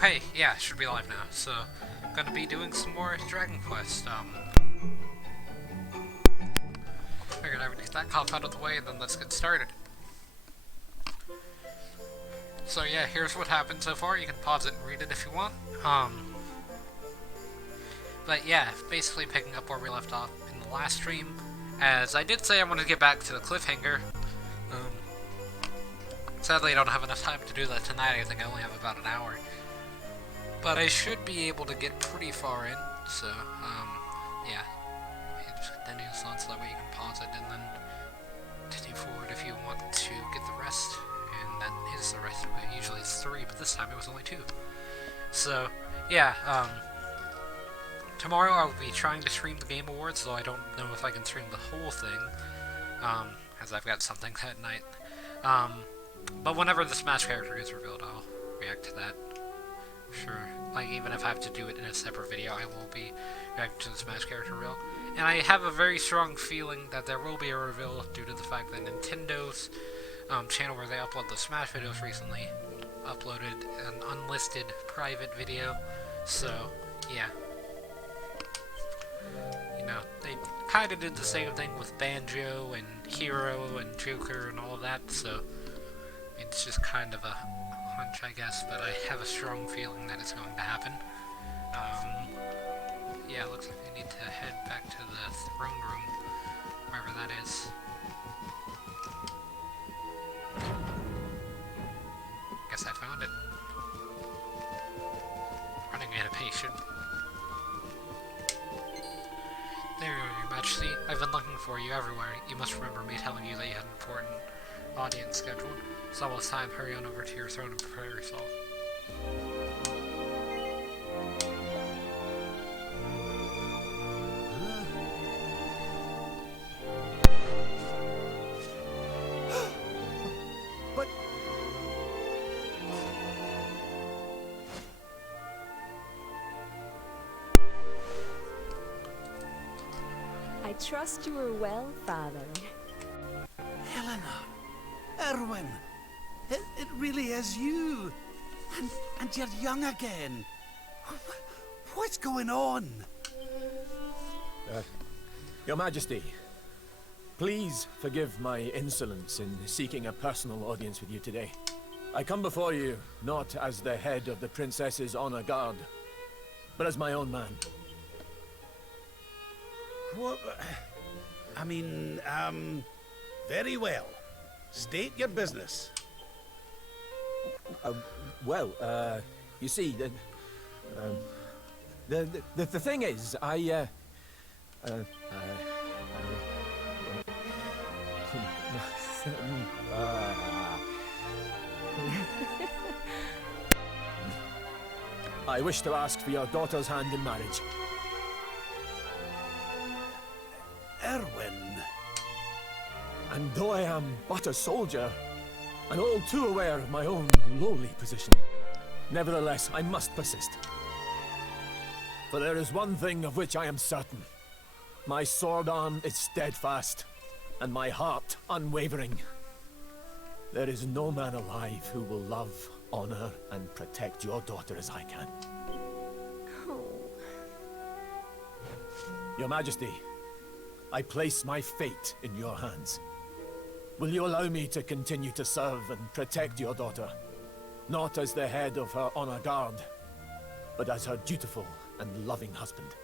Hey, yeah, should be live now. So, gonna be doing some more Dragon Quest. Figured I would get that cough out of the way, and then let's get started. So yeah, here's what happened so far. You can pause it and read it if you want. But yeah, basically picking up where we left off in the last stream. As I did say I wanted to get back to the cliffhanger. Sadly, I don't have enough time to do that tonight. I think I only have about an hour. But I should be able to get pretty far in, so, yeah. You just continue this on so that way you can pause it and then continue forward if you want to get the rest. And that is the rest. Usually it's 3, but this time it was only 2. So, yeah, tomorrow I'll be trying to stream the Game Awards, though I don't know if I can stream the whole thing, as I've got something that night. But whenever the Smash character gets revealed, I'll react to that. Sure. Like, even if I have to do it in a separate video, I will be reacting to the Smash character reveal. And I have a very strong feeling that there will be a reveal due to the fact that Nintendo's channel where they upload the Smash videos recently uploaded an unlisted private video. So, yeah. You know, they kind of did the same thing with Banjo and Hero and Joker and all of that, so it's just kind of a hunch, I guess, but I have a strong feeling that it's going to happen. Yeah, it looks like I need to head back to the throne room, wherever that is. Guess I found it. Running animation. There you are, Your Majesty. I've been looking for you everywhere. You must remember me telling you that you had an important audience scheduled. It's almost time. Hurry on over to your throne and prepare yourself. But... I trust you are well, Father. Helena, Erwin, it really is you. And you're young again. What's going on? Your Majesty, please forgive my insolence in seeking a personal audience with you today. I come before you not as the head of the Princess's honor guard, but as my own man. What? I mean, very well. State your business. You see, the thing is, I wish to ask for your daughter's hand in marriage. Erwin. And though I am but a soldier, and all too aware of my own lowly position, nevertheless, I must persist. For there is one thing of which I am certain. My sword arm is steadfast, and my heart unwavering. There is no man alive who will love, honor, and protect your daughter as I can. Oh. Your Majesty, I place my fate in your hands. Will you allow me to continue to serve and protect your daughter? Not as the head of her honor guard, but as her dutiful and loving husband.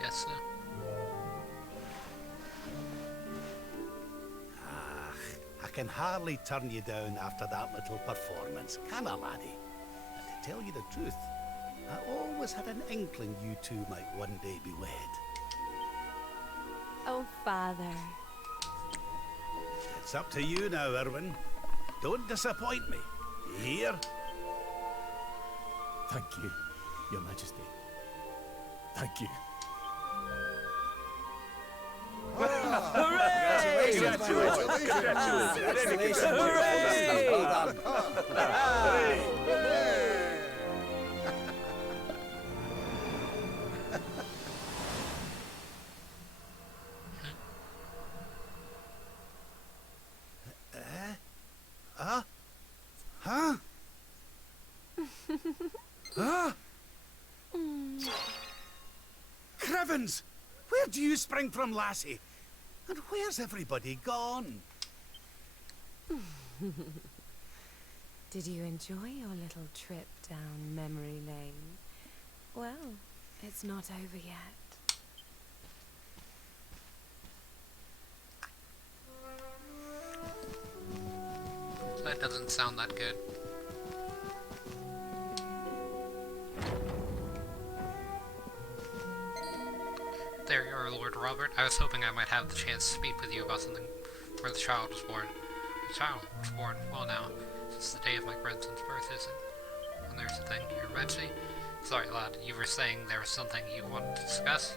Yes, sir. I can hardly turn you down after that little performance, can I, laddie? And to tell you the truth, I always had an inkling you two might one day be wed. Oh, Father. It's up to you now, Erwin. Don't disappoint me. You hear? Thank you, Your Majesty. Thank you. Huh? Crevens! Where do you spring from, lassie? And where's everybody gone? Did you enjoy your little trip down memory lane? Well, it's not over yet. That doesn't sound that good. There you are, Lord Robert. I was hoping I might have the chance to speak with you about something where the child was born. The child was born? Well now, since the day of my grandson's birth, is it? And there's the thing, Your Majesty. Sorry, lad, you were saying there was something you wanted to discuss?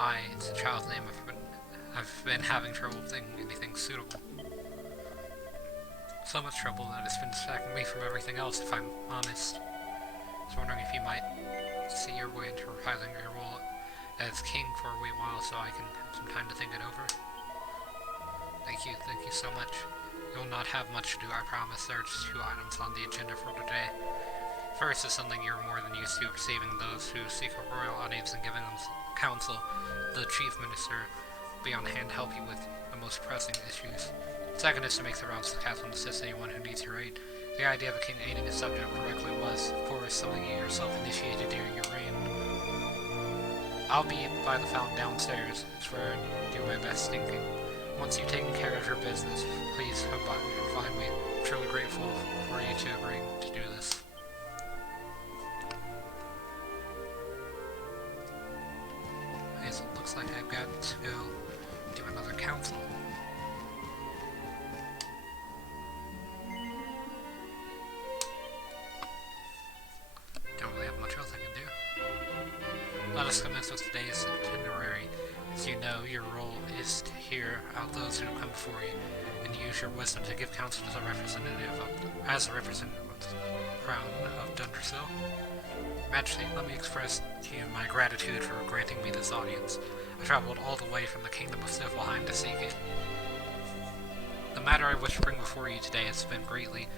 Aye, it's the child's name. I've been having trouble thinking anything suitable. So much trouble that it's been distracting me from everything else, if I'm honest. I was wondering if you might see your way into reprising your role as king for a wee while so I can have some time to think it over. Thank you so much. You'll not have much to do, I promise. There are just 2 items on the agenda for today. First is something you're more than used to, receiving those who seek a royal audience and giving them counsel. The chief minister will be on hand to help you with the most pressing issues. Second is to make the rounds to the castle and assist anyone who needs your aid. The idea of a king aiding a subject directly was, of course, something you yourself initiated during your reign. I'll be by the fountain downstairs. It's where I do my best thinking. Once you've taken care of your business, please come by and find me. I'm truly grateful for you to agree to do this. Okay, so it looks like I've got to go do another council. Don't really have much else I can do. Let us commence with today's itinerary. As you know, your role is to hear out those who come before you, and use your wisdom to give counsel as a representative of the crown of Dundrasil. Majesty, let me express to you my gratitude for granting me this audience. I traveled all the way from the kingdom of Siflheim to seek it. The matter I wish to bring before you today has been greatly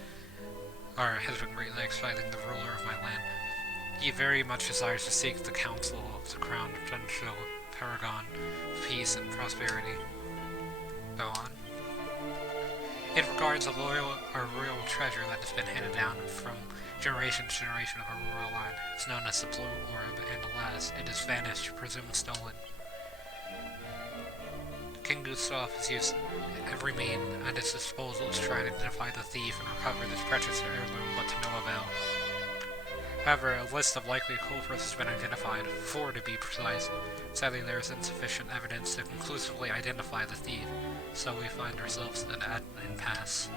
exciting the ruler of my land. He very much desires to seek the counsel of the crown of Dundrasil, paragon of peace and prosperity. Go on. It regards a royal treasure that has been handed down from generation to generation of our royal line. It's known as the Blue Orb, and alas, it has vanished, presumed stolen. King Gustav has used every means at his disposal to try and identify the thief and recover this precious heirloom, but to no avail. However, a list of likely culprits has been identified, 4 to be precise. Sadly, there is insufficient evidence to conclusively identify the thief, so we find ourselves at an impasse.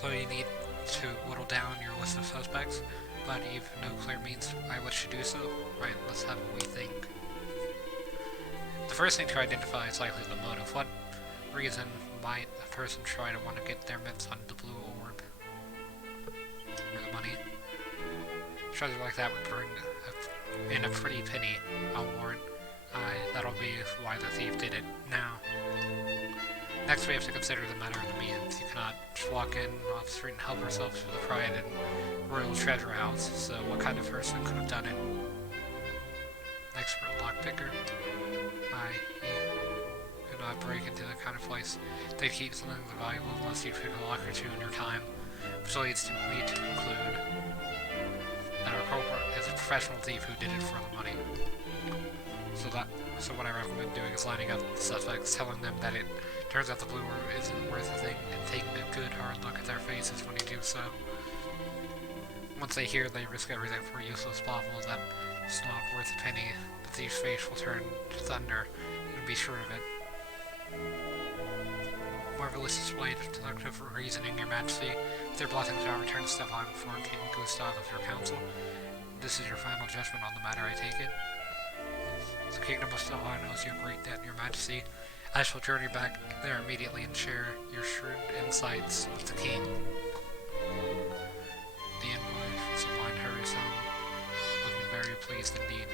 So you need to whittle down your list of suspects, but you've no clear means by which to do so. Right, let's have a wee think. The first thing to identify is likely the motive. What reason might a person try to want to get their mitts on the Blue Orb? Or the money? A treasure like that would bring in a pretty penny, I'll warrant. That'll be why the thief did it. Now, next we have to consider the matter of the means. You cannot just walk in off the street and help yourself to the pride and royal treasure house, so what kind of person could have done it? Expert lockpicker? You could not break into the kind of place they keep something valuable unless you pick a lock or 2 in your time, which leads me to conclude that our culprit is a professional thief who did it for the money. So what I recommend doing is lining up the suspects, telling them that it turns out the Blue Orb isn't worth a thing, and taking a good hard look at their faces when you do so. Once they hear they risk everything for a useless bauble that is not worth a penny, the thief's face will turn to thunder, and be sure of it. Marvelous display of deductive reasoning, Your Majesty. With your blessings, I return to Siflheim before King Gustav of your council. This is your final judgment on the matter, I take it. The kingdom of Siflheim owes you a great debt, Your Majesty. I shall journey back there immediately and share your shrewd insights with the king. The envoy from Siflheim hurries home, looking very pleased indeed.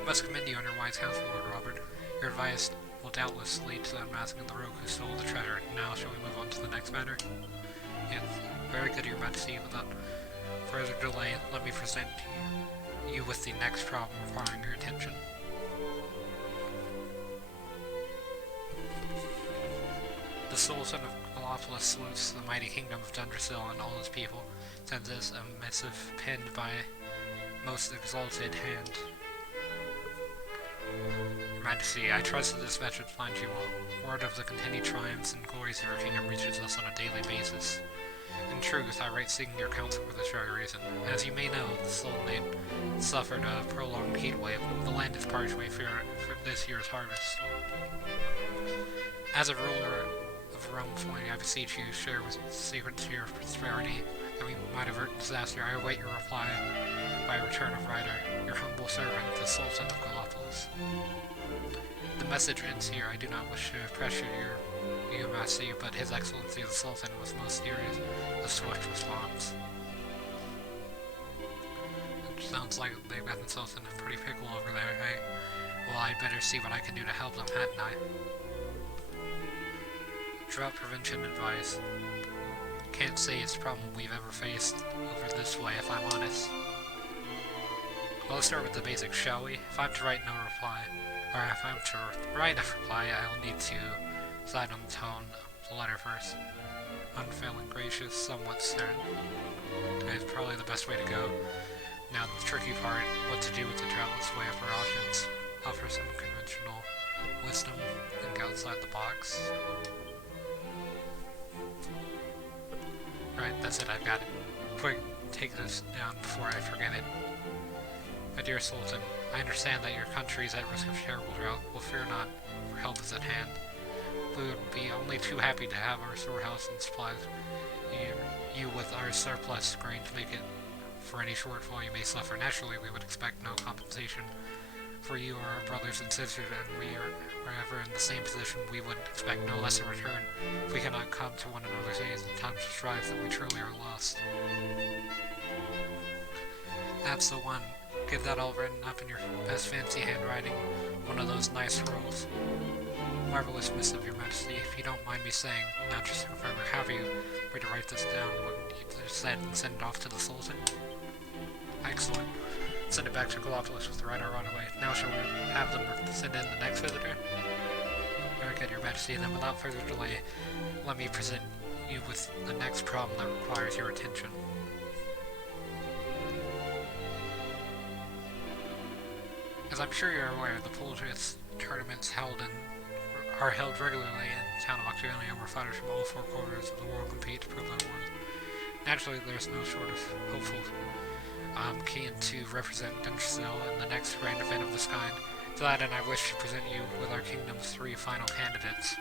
I must commend you on your wise counsel, Lord Robert. Your advice will doubtless lead to the unmasking of the rogue who stole the treasure. Now shall we move on to the next matter? Yes, Very good, Your Majesty. Without further delay, let me present you with the next problem requiring your attention. The Sultan of Gallopolis salutes the mighty kingdom of Dundrasil and all its people, sends us a missive penned by most exalted hand. Your Majesty, I trust that this message finds you well. Word of the continued triumphs and glories of your kingdom reaches us on a daily basis. In truth, I write seeking your counsel for this very reason. As you may know, the Sultanate suffered a prolonged heat wave. The land is parched for this year's harvest. As a ruler of Rome for me, I beseech you, share with secrets to your prosperity, that we might avert disaster. I await your reply by return of rider, your humble servant, the Sultan of Gallopolis. The message ends here. I do not wish to pressure your Majesty, but His Excellency the Sultan was most serious. A swift response. It sounds like they've got the Sultan a pretty pickle over there, hey? Well, I'd better see what I can do to help them, hadn't I? Drought prevention advice. Can't say it's a problem we've ever faced over this way, if I'm honest. Well, let's start with the basics, shall we? If I'm to write no reply, or if I'm to write a reply, I'll need to decide on the tone of the letter first. Unfailing, gracious, somewhat stern. It's probably the best way to go. Now, the tricky part, what to do with the droughtless way of our options. Offer some conventional wisdom, think outside the box. Right, that's it, I've got it. Quick, take this down before I forget it. My dear Sultan, I understand that your country is at risk of terrible drought. Well, fear not, for help is at hand. We would be only too happy to have our storehouse and supplies you with our surplus grain to make it for any shortfall you may suffer. Naturally, we would expect no compensation. For you are our brothers and sisters, and we are wherever in the same position, we would expect no less in return. If we cannot come to one another's aid in times of strife, then we truly are lost. That's the one. Get that all written up in your best fancy handwriting, one of those nice scrolls. Marvelous missive, Your Majesty. If you don't mind me saying, not just to confirm, or have you way to write this down, what you just said, and send it off to the Sultan? Excellent. Send it back to Gallopolis with the rider on away. Now shall we have them send in the next visitor? Very good, Your Majesty. Then without further delay, let me present you with the next problem that requires your attention. As I'm sure you're aware, the Politis tournaments are held regularly in the town of Octalia, where fighters from all four corners of the world compete to prove their worth. Naturally, there's no short of hopeful keen to represent Dundrasil in the next grand event of this kind. To that end, I wish to present you with our kingdom's 3 final candidates.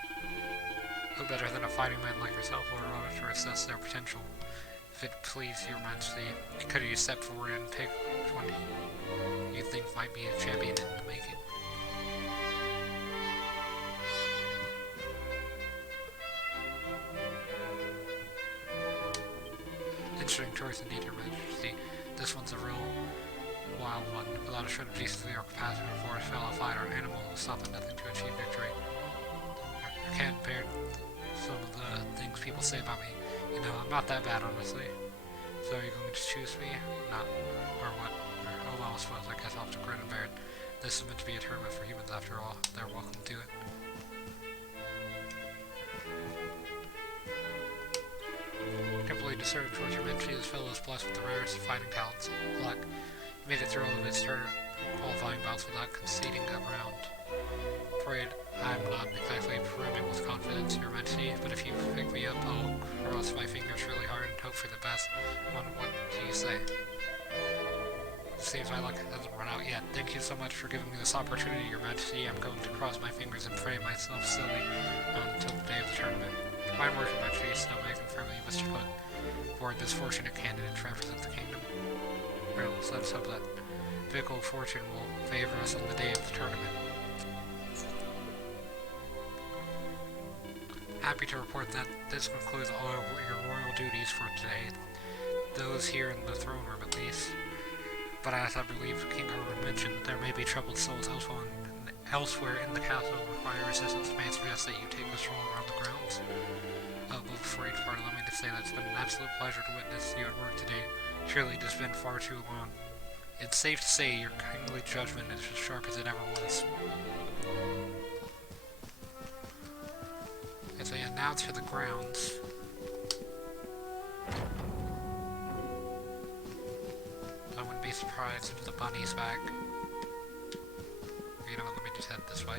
Who better than a fighting man like yourself or Robert to assess their potential? If it please Your Majesty, could you step forward and pick which one you think might be a champion in the making? Interesting choice indeed, Your Majesty. This one's a real wild one. Without a shred of decency or capacity for a fellow fighter, an animal will stop at nothing to achieve victory. I can't bear some of the things people say about me. You know, I'm not that bad, honestly. So are you going to choose me? Not. Or what? Or, oh well, I suppose I guess I'll have to grin and bear it. This is meant to be a tournament for humans after all. They're welcome to it. Completely discerned towards Your Majesty, this fellow is blessed with the rarest of fighting talents. Luck. He made it through all of his turn qualifying bouts without conceding a round. Afraid I'm not exactly brimming with confidence, Your Majesty, but if you pick me up, I'll cross my fingers really hard and hope for the best. What do you say? Seems my luck hasn't run out yet. Thank you so much for giving me this opportunity, Your Majesty. I'm going to cross my fingers and pray myself silly until the day of the tournament. My word, Your Majesty, so may confirm that you wish to put forward this fortunate candidate to represent the kingdom. Well, so let's hope that fickle fortune will favor us on the day of the tournament. Happy to report that this concludes all of your royal duties for today. Those here in the throne room, at least. But as I believe King Urban mentioned, there may be troubled souls elsewhere in the castle require assistance. May I suggest that you take a stroll around the grounds? But before we depart, let me just say that it's been an absolute pleasure to witness you at work today. Surely it has been far too long. It's safe to say your kingly judgment is as sharp as it ever was. As they head now to the grounds, I wouldn't be surprised if the bunny's back. You know what, let me just head this way.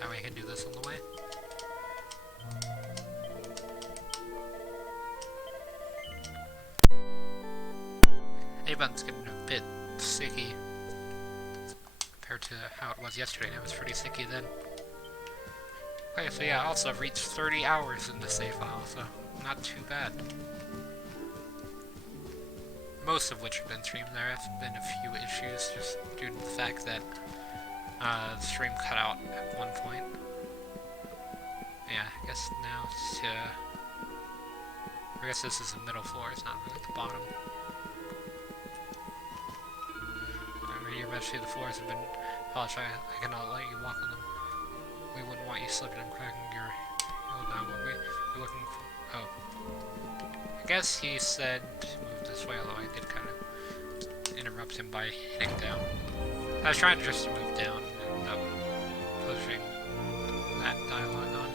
That way I can do this on the way. Avon's getting a bit sticky compared to how it was yesterday. It was pretty sticky then. Okay, so yeah, also I've reached 30 hours in the save file, so not too bad. Most of which have been streamed. There have been a few issues just due to the fact that the stream cut out at one point. Yeah, I guess now it's I guess this is the middle floor, it's not really the bottom. Your Majesty, the floors have been polished. I cannot let you walk on them. We wouldn't want you slipping and cracking your heel down, would we? We're looking for... Oh. I guess he said move this way, although I did kind of interrupt him by hitting down. I was trying to just move down and end up pushing that dialogue on.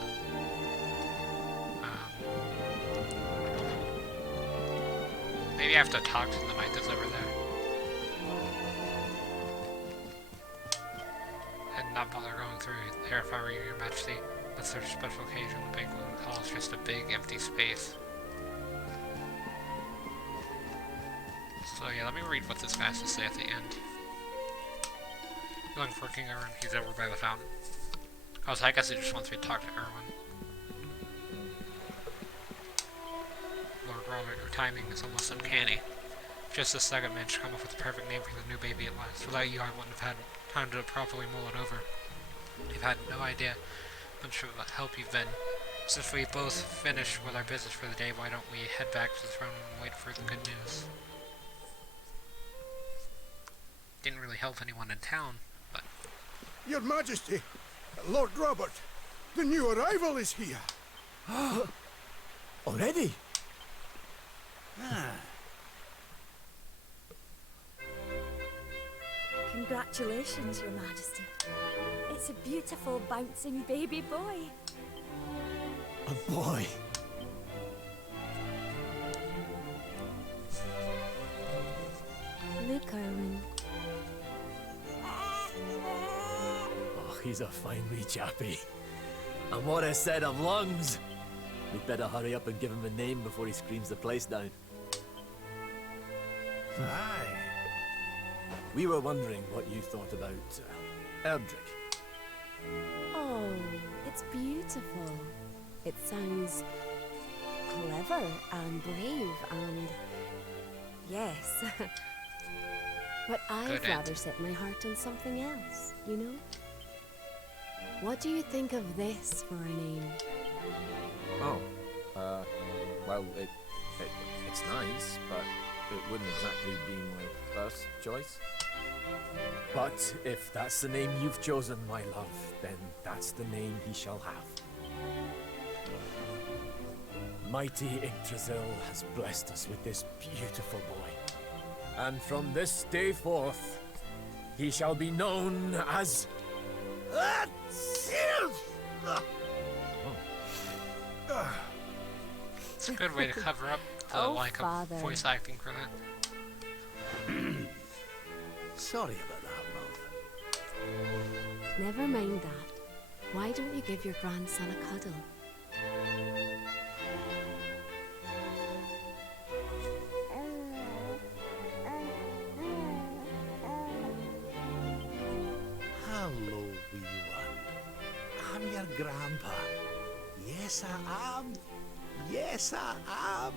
Maybe I have to talk to the knight that's over there. I'd not bother going through there if I were you, Your Majesty. That's their special occasion. The banquet hall is just a big empty space. So yeah, let me read what this guy has to say at the end. Looking for King Erwin, he's over by the fountain. Oh, so I guess he just wants me to talk to Erwin. Lord Robert, your timing is almost uncanny. Just a second managed to come up with the perfect name for the new baby at last. Without you, I wouldn't have had time to properly mull it over. You've had no idea how much of a help you've been. Since we both finished with our business for the day, why don't we head back to the throne room and wait for the good news? Didn't really help anyone in town, but... Your Majesty, Lord Robert, the new arrival is here. Already? Ah, Congratulations, Your Majesty. It's a beautiful, bouncing baby boy. A boy. Look, Erwin. Oh, he's a fine wee chappie. And what I said of lungs. We'd better hurry up and give him a name before he screams the place down. aye. We were wondering what you thought about Erdrick. Oh, it's beautiful. It sounds clever and brave and... yes. But I'd Good rather set my heart on something else, you know? What do you think of this for a name? Oh, well, it's nice, but it wouldn't exactly be my first choice. But if that's the name you've chosen, my love, then that's the name he shall have. Mighty Yggdrasil has blessed us with this beautiful boy. And from this day forth, he shall be known as... It's a good way to cover up the Oh, lack Father. of voice acting for that. Sorry about that, love. Never mind that. Why don't you give your grandson a cuddle? Hello, wee one. I'm your grandpa. Yes, I am. Yes, I am.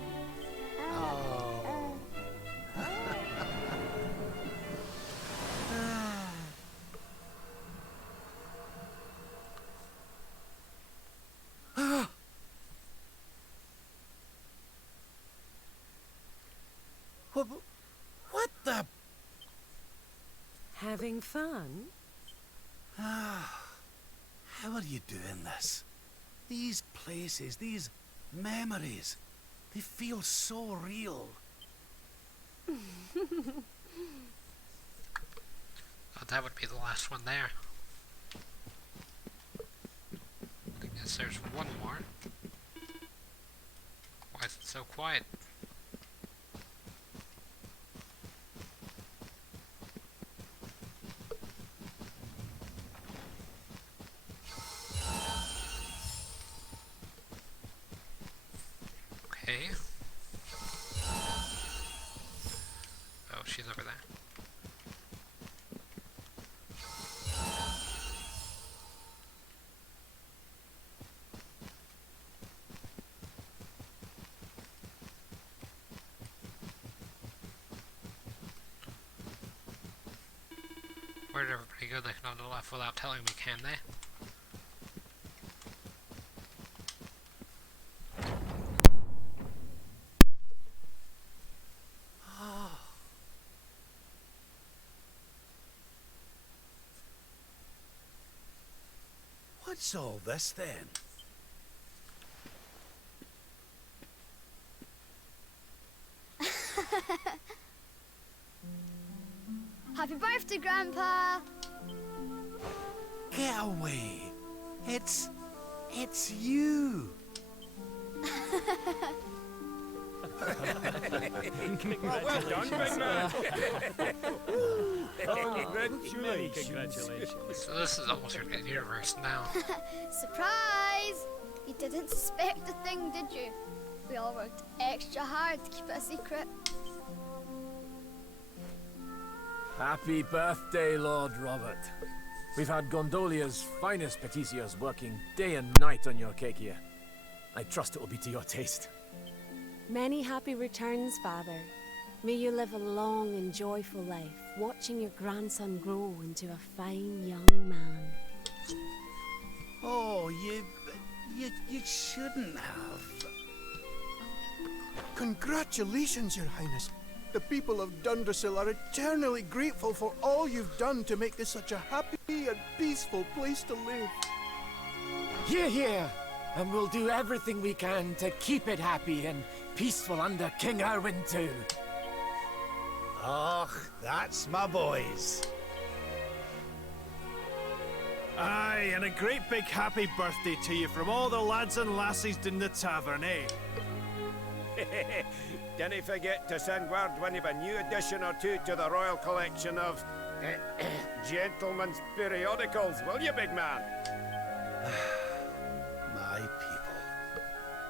Oh. What the? Having fun? How are you doing this? These places, these Memories. They feel so real. Oh, that would be the last one there. I guess there's one more. Why is it so quiet? Okay. Oh, she's over there. Where did everybody go? They cannot have left without telling me, can they? What's all this then? Happy birthday, Grandpa! Get away! It's you! Well done, big man. Congratulations. So this is alternate universe now. Surprise! You didn't suspect a thing, did you? We all worked extra hard to keep it a secret. Happy birthday, Lord Robert. We've had Gondolia's finest paticiers working day and night on your cake here. I trust it will be to your taste. Many happy returns, Father. May you live a long and joyful life, watching your grandson grow into a fine young man. Oh, you shouldn't have. Congratulations, Your Highness. The people of Dundrasil are eternally grateful for all you've done to make this such a happy and peaceful place to live. Hear, hear! And we'll do everything we can to keep it happy and peaceful under King Erwin too. Och, that's my boys. Aye, and a great big happy birthday to you from all the lads and lassies in the tavern, eh? Didn't forget to send word when you've a new addition or two to the royal collection of gentlemen's periodicals, will you, big man? My people.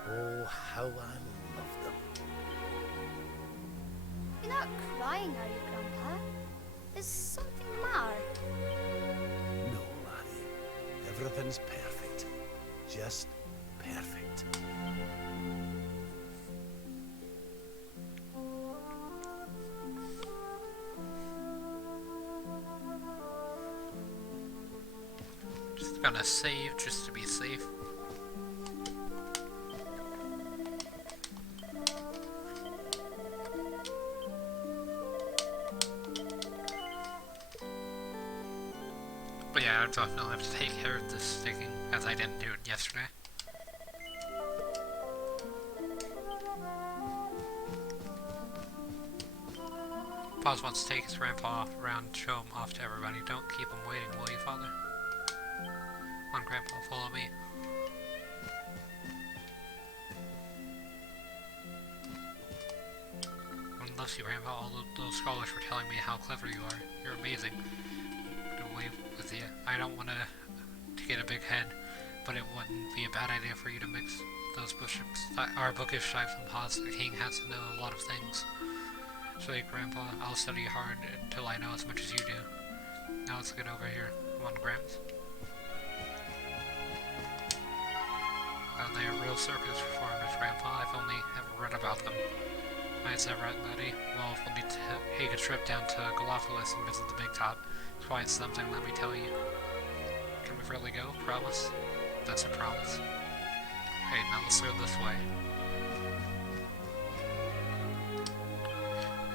Oh, how I love them. You're not crying, are you, Grandpa? Is something the matter? No, laddie. Everything's perfect. Just perfect. Just gonna save just to be safe. But yeah, I definitely have to take care of this sticking, as I didn't do it yesterday. Paz wants to take his grandpa around and show him off to everybody. Don't keep him waiting, will you, Father? Come on, Grandpa, follow me. I love you, Grandpa. All those scholars were telling me how clever you are. You're amazing. To wave with you. I don't want to get a big head, but it wouldn't be a bad idea for you to mix those our bookish types and Paz. The king has to know a lot of things. So, Grandpa, I'll study hard until I know as much as you do. Now let's get over here. Come on, Gramps. They are real circus performers, Grandpa. I've only ever read about them. Is that right, Letty? Well, we'll need to take a trip down to Galapagos and visit the Big Top. It's quite something, let me tell you. Can we really go? Promise? That's a promise. Okay, now let's go this way.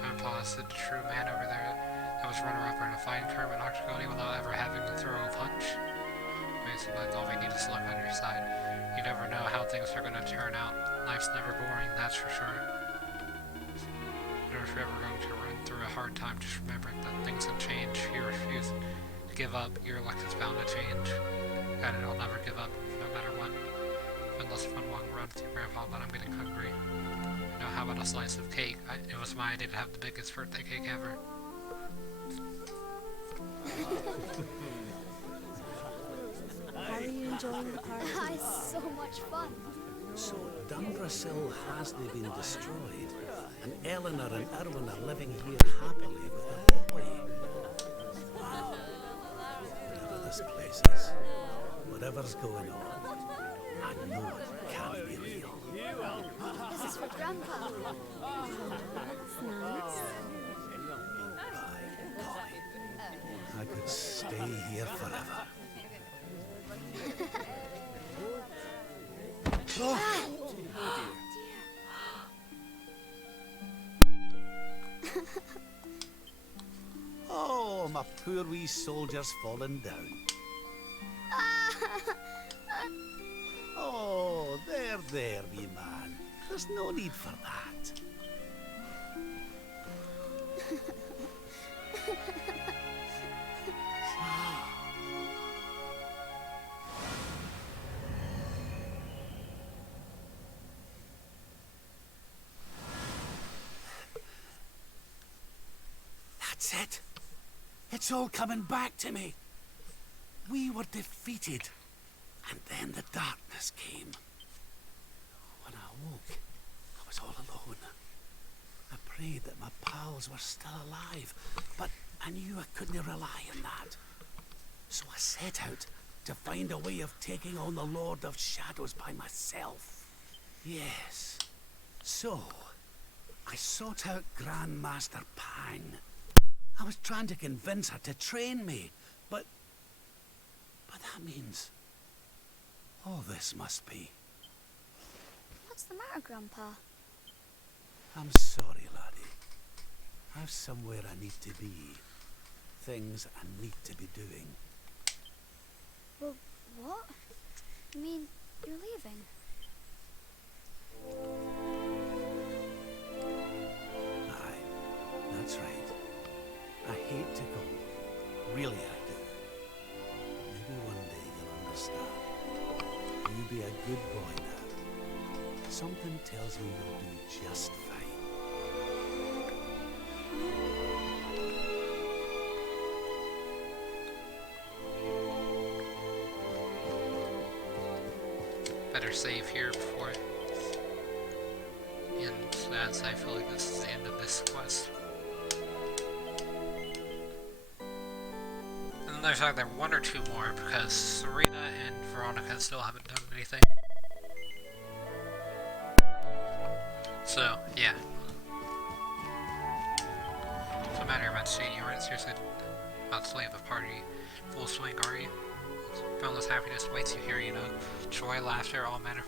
Grandpa is the true man over there that was runner-up in a fine tournament octagon without ever having to throw a punch. Basically, all we need is luck on your side. You never know how things are going to turn out. life's never boring, that's for sure. Or if you're ever going to run through a hard time, just remember that things can change. If you refuse to give up, your luck is bound to change. And it'll never give up, no matter what. Been lots of fun walking around with your grandpa, but I'm getting hungry. You know, how about a slice of cake? It was my idea to have the biggest birthday cake ever. How are you enjoying the party? Ah, it's so much fun. So Dundrasil hasn't been destroyed, and Eleanor and Erwin are living here happily with their boy. Whatever this place is, whatever's going on, I know it can't be real. This is for Grandpa. That's nice. By golly, I could stay here forever. Oh, my poor wee soldier's fallen down. Oh, there, wee man. There's no need for that. That's it. It's all coming back to me. We were defeated, and then the darkness came. When I awoke, I was all alone. I prayed that my pals were still alive, but I knew I couldn't rely on that. So I set out to find a way of taking on the Lord of Shadows by myself. Yes. So, I sought out Grandmaster Pang. I was trying to convince her to train me, but that means all this must be. What's the matter, Grandpa? I'm sorry, laddie. I've somewhere I need to be. Things I need to be doing. Well, what? You mean you're leaving? Aye, that's right. I hate to go. Really, I do. Maybe one day you'll understand. You be a good boy now. Something tells me you'll do just fine. Better save here before it ends, as I feel like this is the end of this quest. And then there's either one or two more, because Serena and Veronica still haven't done anything. So, yeah. So matter about seeing you, right? Seriously, about to leave the party full swing, are you? Boundless happiness awaits you here, you know. Joy, laughter, all manner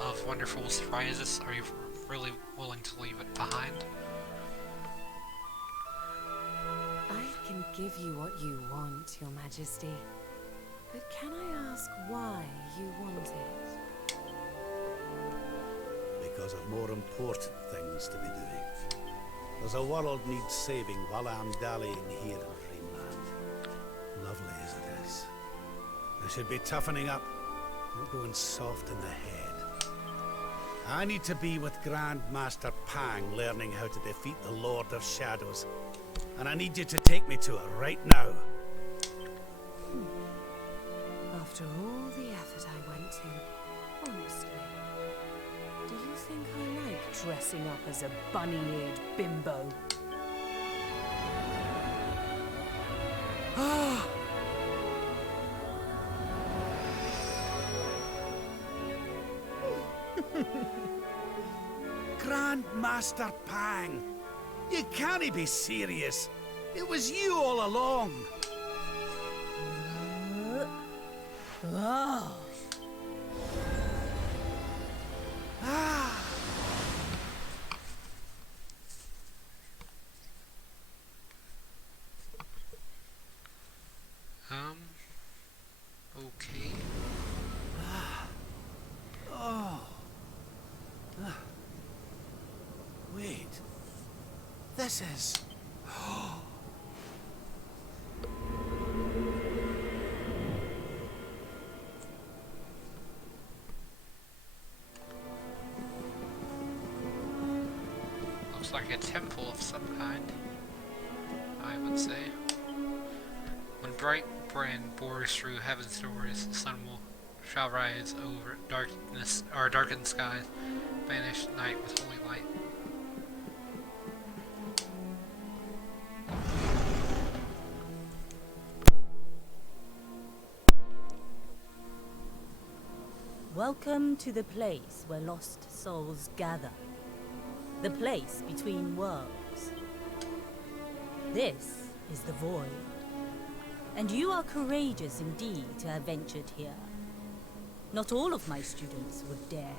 of wonderful surprises. Are you really willing to leave it behind? I can give you what you want, Your Majesty. But can I ask why you want it? Because of more important things to be doing. There's a world needs saving while I'm dallying here in Dreamland. Lovely as it is. I should be toughening up, not going soft in the head. I need to be with Grandmaster Pang learning how to defeat the Lord of Shadows. And I need you to take me to her right now. After all the effort I went to, honestly, do you think I like dressing up as a bunny-eared bimbo? Ah! Grandmaster Pang! You can't be serious! It was you all along! Oh. Ah! Okay. Oh. This is... Looks like a temple of some kind, I would say. When bright brand bores through heaven's doors, the sun shall rise over darkness or darkened skies, banish night with holy light. Welcome to the place where lost souls gather. The place between worlds. This is the Void. And you are courageous indeed to have ventured here. Not all of my students would dare.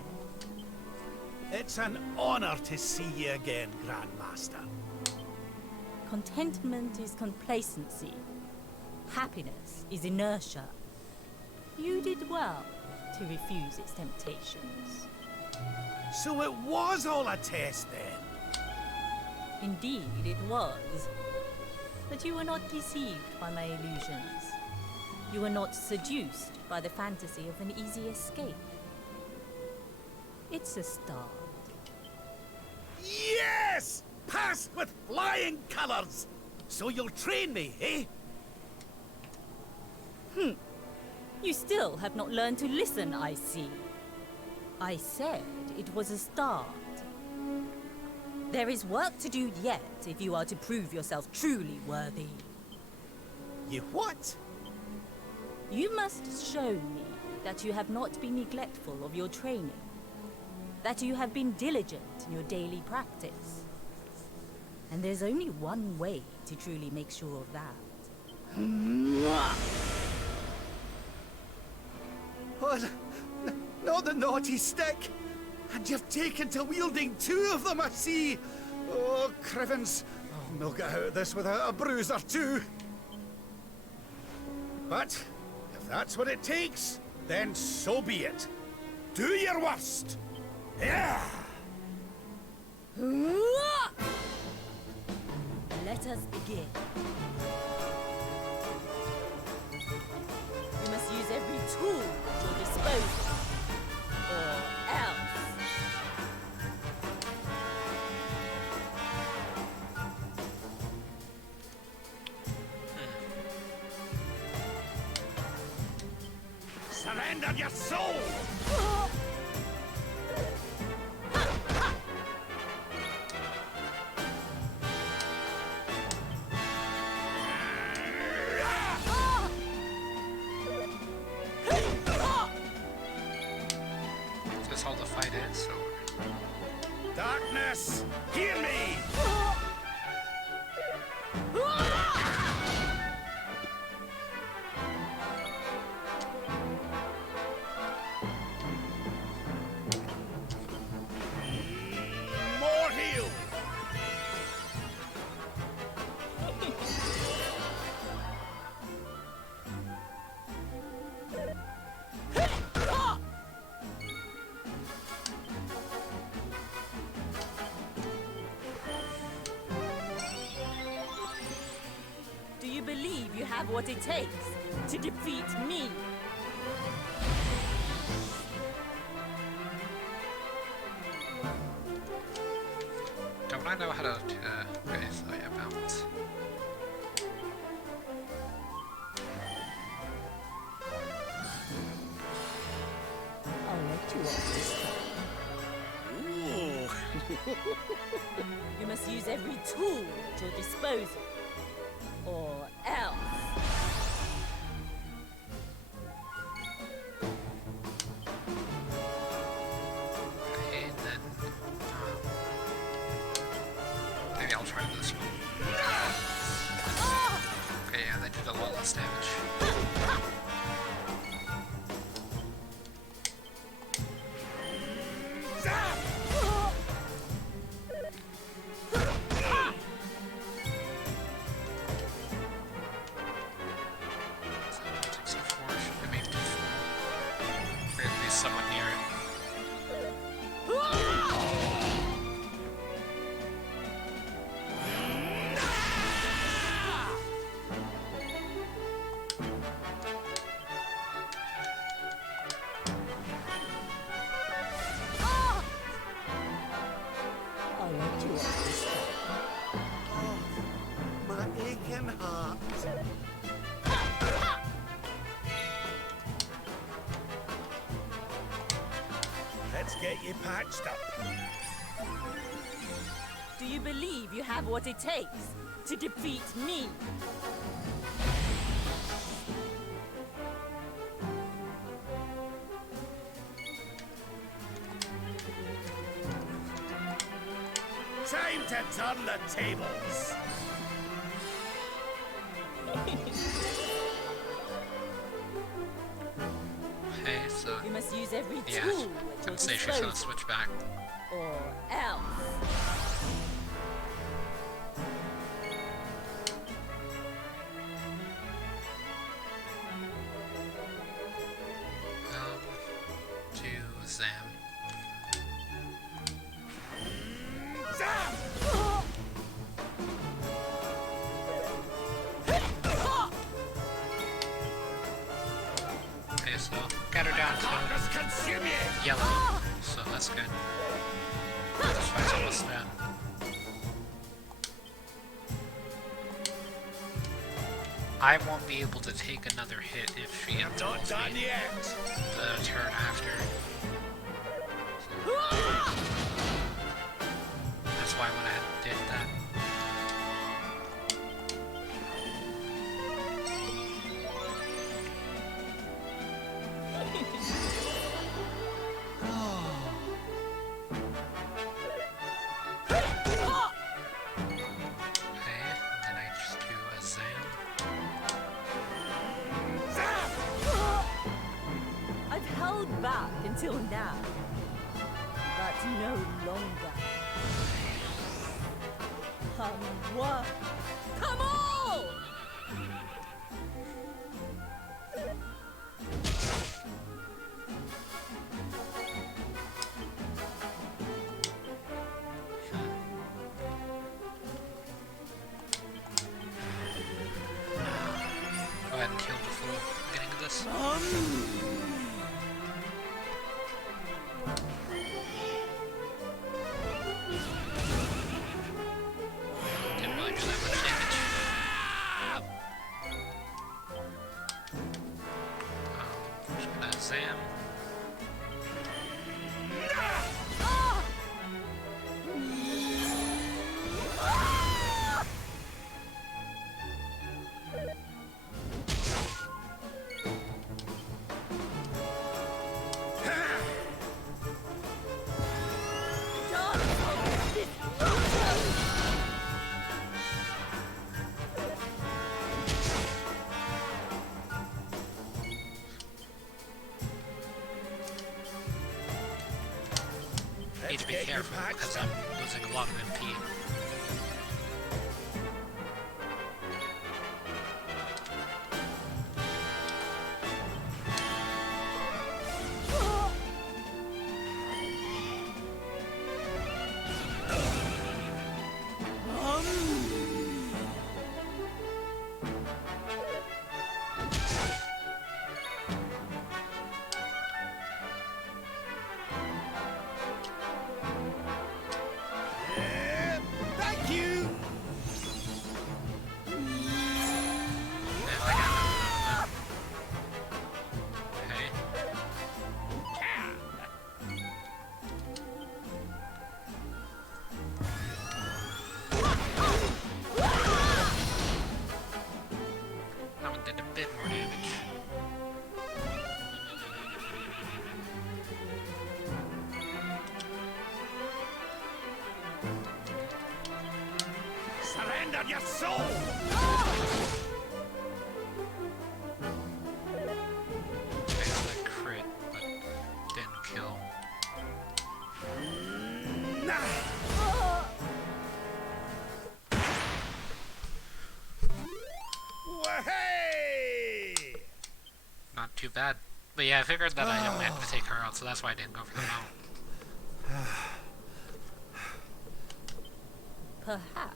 It's an honor to see you again, Grandmaster. Contentment is complacency. Happiness is inertia. You did well to refuse its temptations. So it was all a test then? Indeed, it was. But you were not deceived by my illusions. You were not seduced by the fantasy of an easy escape. It's a start. Yes! Passed with flying colors! So you'll train me, eh? You still have not learned to listen, I see. I said it was a start. There is work to do yet if you are to prove yourself truly worthy. You what? You must show me that you have not been neglectful of your training. That you have been diligent in your daily practice. And there's only one way to truly make sure of that. Oh, not the naughty stick! And you've taken to wielding two of them, I see! Oh, Crivens, I'll not get out of this without a bruise or two. But, if that's what it takes, then so be it. Do your worst! Yeah! Let us begin. You must use every tool at your disposal, or else. Surrender your soul! That's all the fight is, so... Darkness, hear me! More heal! Do you believe you have what it takes to defeat me? Don't I know how to... okay, so yeah, balance. I'll let you off this time. You must use every tool at your disposal, or else. Okay, and then... maybe I'll try this one. Okay, yeah, they did a lot less damage. Somewhat near it. get you patched up. Do you believe you have what it takes to defeat me? Time to turn the tables. Okay, so You must use every yeah, tool at your I'd say she's gonna disposal, switch back. or else. To Zam. Okay, so got her down to yellow, so that's good. This fight's almost done. I won't be able to take another hit if she Not done me yet. the turn after. That's why I went ahead and did that. Okay, and then I just do a Zam. I've held back until now, but no longer. Hamwa. Come on! Go ahead and heal before getting to this. Didn't really do that much damage. Just gonna Zam. Need to be careful because I'm losing a lot of MP. Thank you. And I got okay. That one did a bit more damage. Surrender your soul. It's a crit, but didn't kill. Wahey! Not too bad. But yeah, I figured that I don't have to take her out, so that's why I didn't go for the mount. Perhaps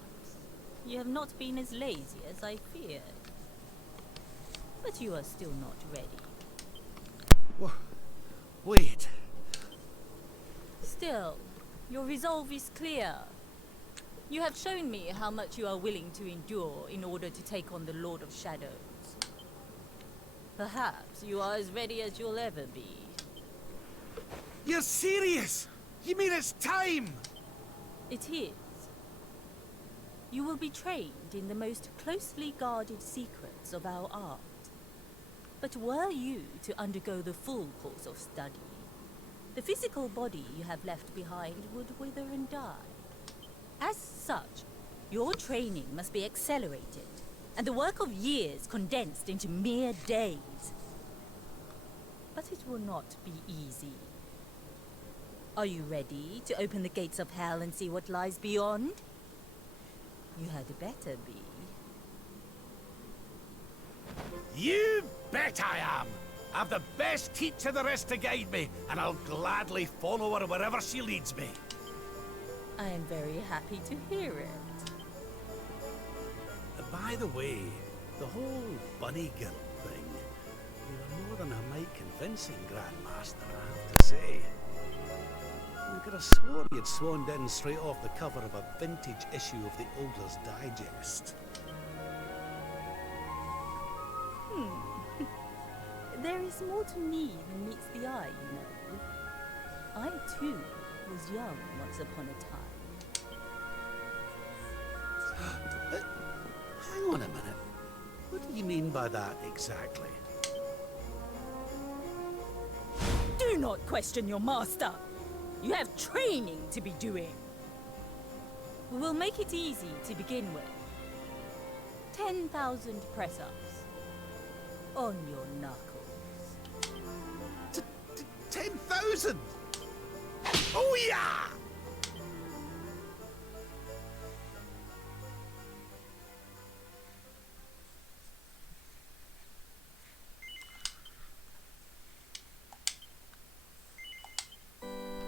you have not been as lazy as I feared. But you are still not ready. Wait. Still, your resolve is clear. You have shown me how much you are willing to endure in order to take on the Lord of Shadows. Perhaps you are as ready as you'll ever be. You're serious? You mean it's time? It is. You will be trained in the most closely guarded secrets of our art. But were you to undergo the full course of study, the physical body you have left behind would wither and die. As such, your training must be accelerated, and the work of years condensed into mere days. But it will not be easy. Are you ready to open the gates of hell and see what lies beyond? You had better be. You bet I am! I've the best teacher there is to guide me, and I'll gladly follow her wherever she leads me. I am very happy to hear it. By the way, the whole bunny guilt thing, you were more than a mite convincing, Grandmaster, I have to say. I could have sworn you'd swaned in straight off the cover of a vintage issue of the Ogler's Digest. There is more to me than meets the eye, you know. I, too, was young once upon a time. Hang on a minute. What do you mean by that exactly? Do not question your master! You have training to be doing. We will make it easy to begin with. 10,000 press-ups. On your knuckles. 10,000! Oh yeah!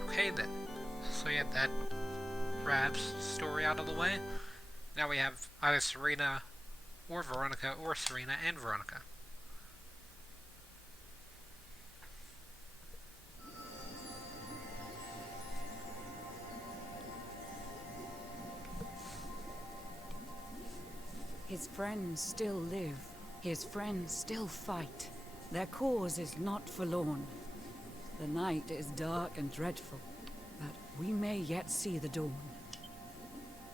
Okay then. So yeah, that Rab's story out of the way. Now we have either Serena or Veronica, or Serena and Veronica. His friends still live. His friends still fight. Their cause is not forlorn. The night is dark and dreadful, but we may yet see the dawn.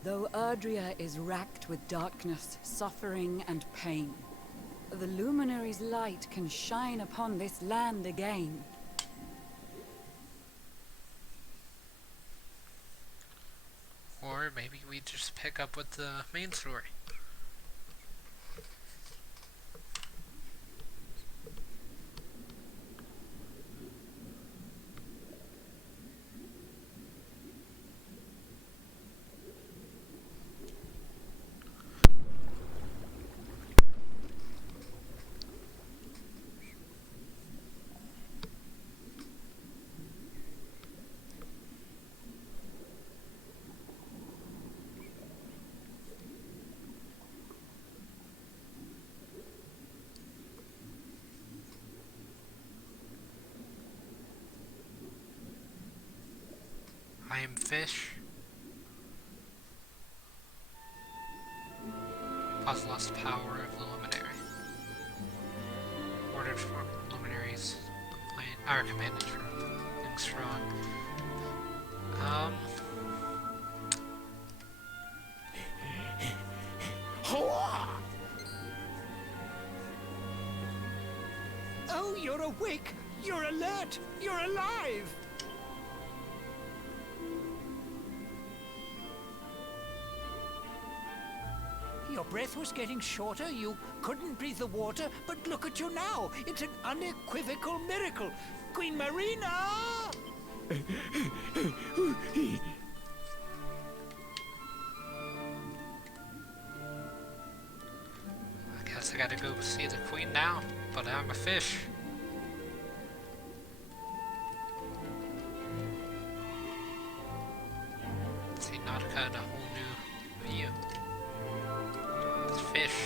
Though Erdrea is racked with darkness, suffering, and pain, the Luminary's light can shine upon this land again. Or maybe we just pick up with the main story. I am fish. Paz lost power of the Luminary. Ordered for Luminaries are commanded for being strong. Oh, you're awake! You're alert! You're alive! Your breath was getting shorter, you couldn't breathe the water, but look at you now! It's an unequivocal miracle! Queen Marina! I guess I gotta go see the queen now, but I'm a fish. See Nautica in a whole new view. It's fish.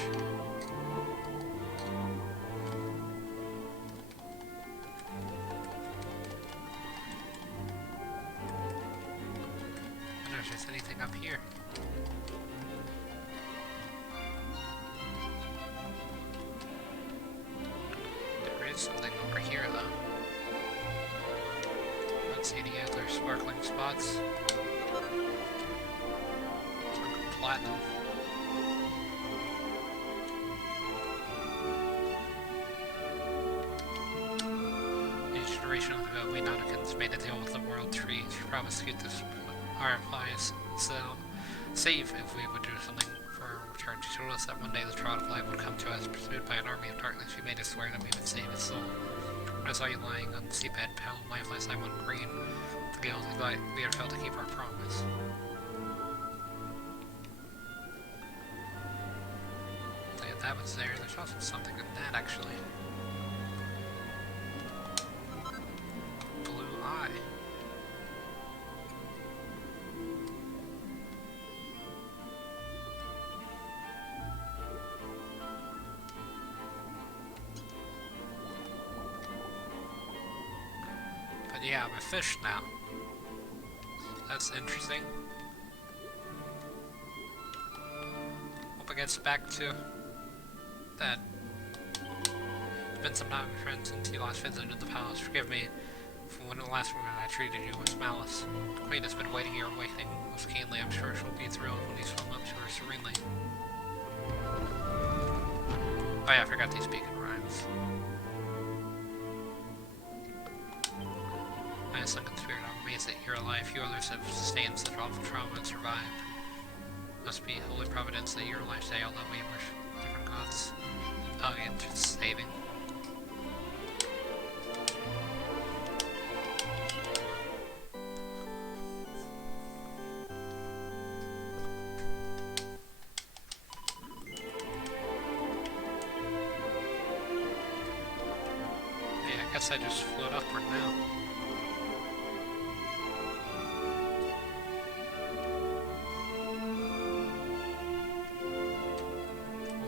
I wonder if there's anything up here. There is something over here though. Let's see any other sparkling spots. Platinum. Each generation of the we Nauticans made a deal with the World Tree to prosecute this our applies, so save if we would do something for our return. She told us that one day the Trot of Light would come to us, pursued by an army of darkness. She made us swear that we would save his soul. I saw you lying on the seabed, pale and lifeless. I went green. The gales of light. We had failed to keep our promise. Yeah, that was there. There's also something in that, actually. Blue eye. But yeah, I'm a fish now. That's interesting. Hope it gets back to that. It's been some time, my friend, since you last visited the palace. Forgive me for when the last woman I treated you with malice. The queen has been waiting your awakening most keenly. I'm sure she'll be thrilled when you swim up to her serenely. Oh yeah, I forgot these speak in rhymes. My sunken spirit, I'm amazed that you're alive. Few others have sustained such awful trauma and survived. Must be holy providence that you're alive today, although we worship different gods. Oh, yeah, just saving. Yeah, I guess I just float upward now.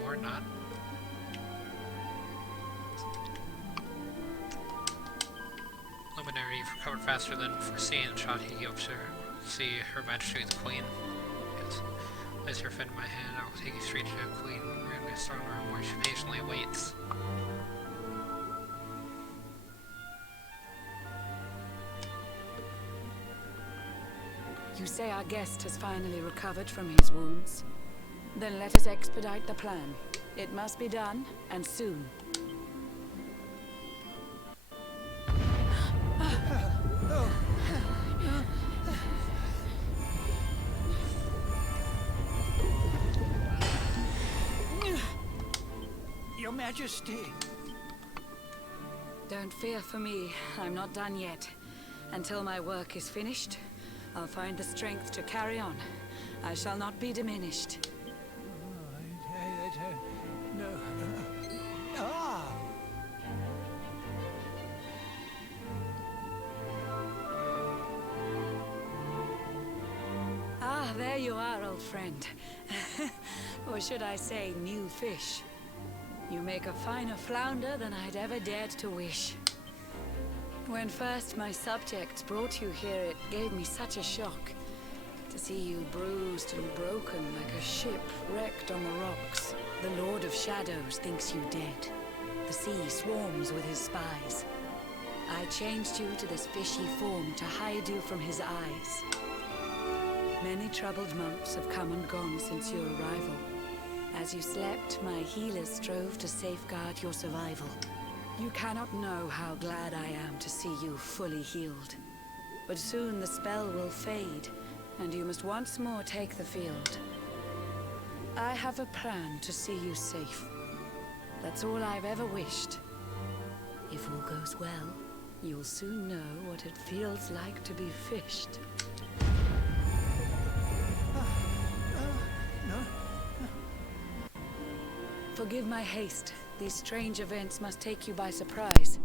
Or not. Luminary, you've recovered faster than foreseen. Shot he hopes to see Her Majesty the Queen. Yes. Place your fin in my hand, I will take you straight to the Queen. We're in the throne room where she patiently awaits. You say our guest has finally recovered from his wounds? Then let us expedite the plan. It must be done, and soon. Your Majesty. Don't fear for me. I'm not done yet. Until my work is finished, I'll find the strength to carry on. I shall not be diminished. No. Ah! Ah, there you are, old friend. Or should I say, new fish. You make a finer flounder than I'd ever dared to wish. When first my subjects brought you here, it gave me such a shock. To see you bruised and broken like a ship wrecked on the rocks. The Lord of Shadows thinks you dead. The sea swarms with his spies. I changed you to this fishy form to hide you from his eyes. Many troubled months have come and gone since your arrival. As you slept, my healers strove to safeguard your survival. You cannot know how glad I am to see you fully healed. But soon the spell will fade, and you must once more take the field. I have a plan to see you safe. That's all I've ever wished. If all goes well, you'll soon know what it feels like to be fished. Forgive my haste. These strange events must take you by surprise.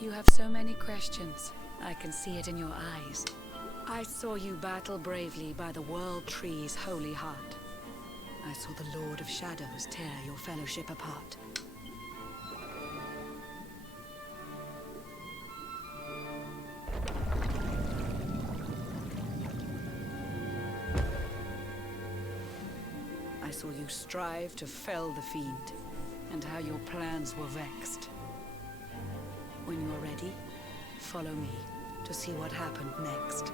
You have so many questions. I can see it in your eyes. I saw you battle bravely by the World Tree's holy heart. I saw the Lord of Shadows tear your fellowship apart. I saw you strive to fell the fiend, and how your plans were vexed. When you're ready, follow me to see what happened next.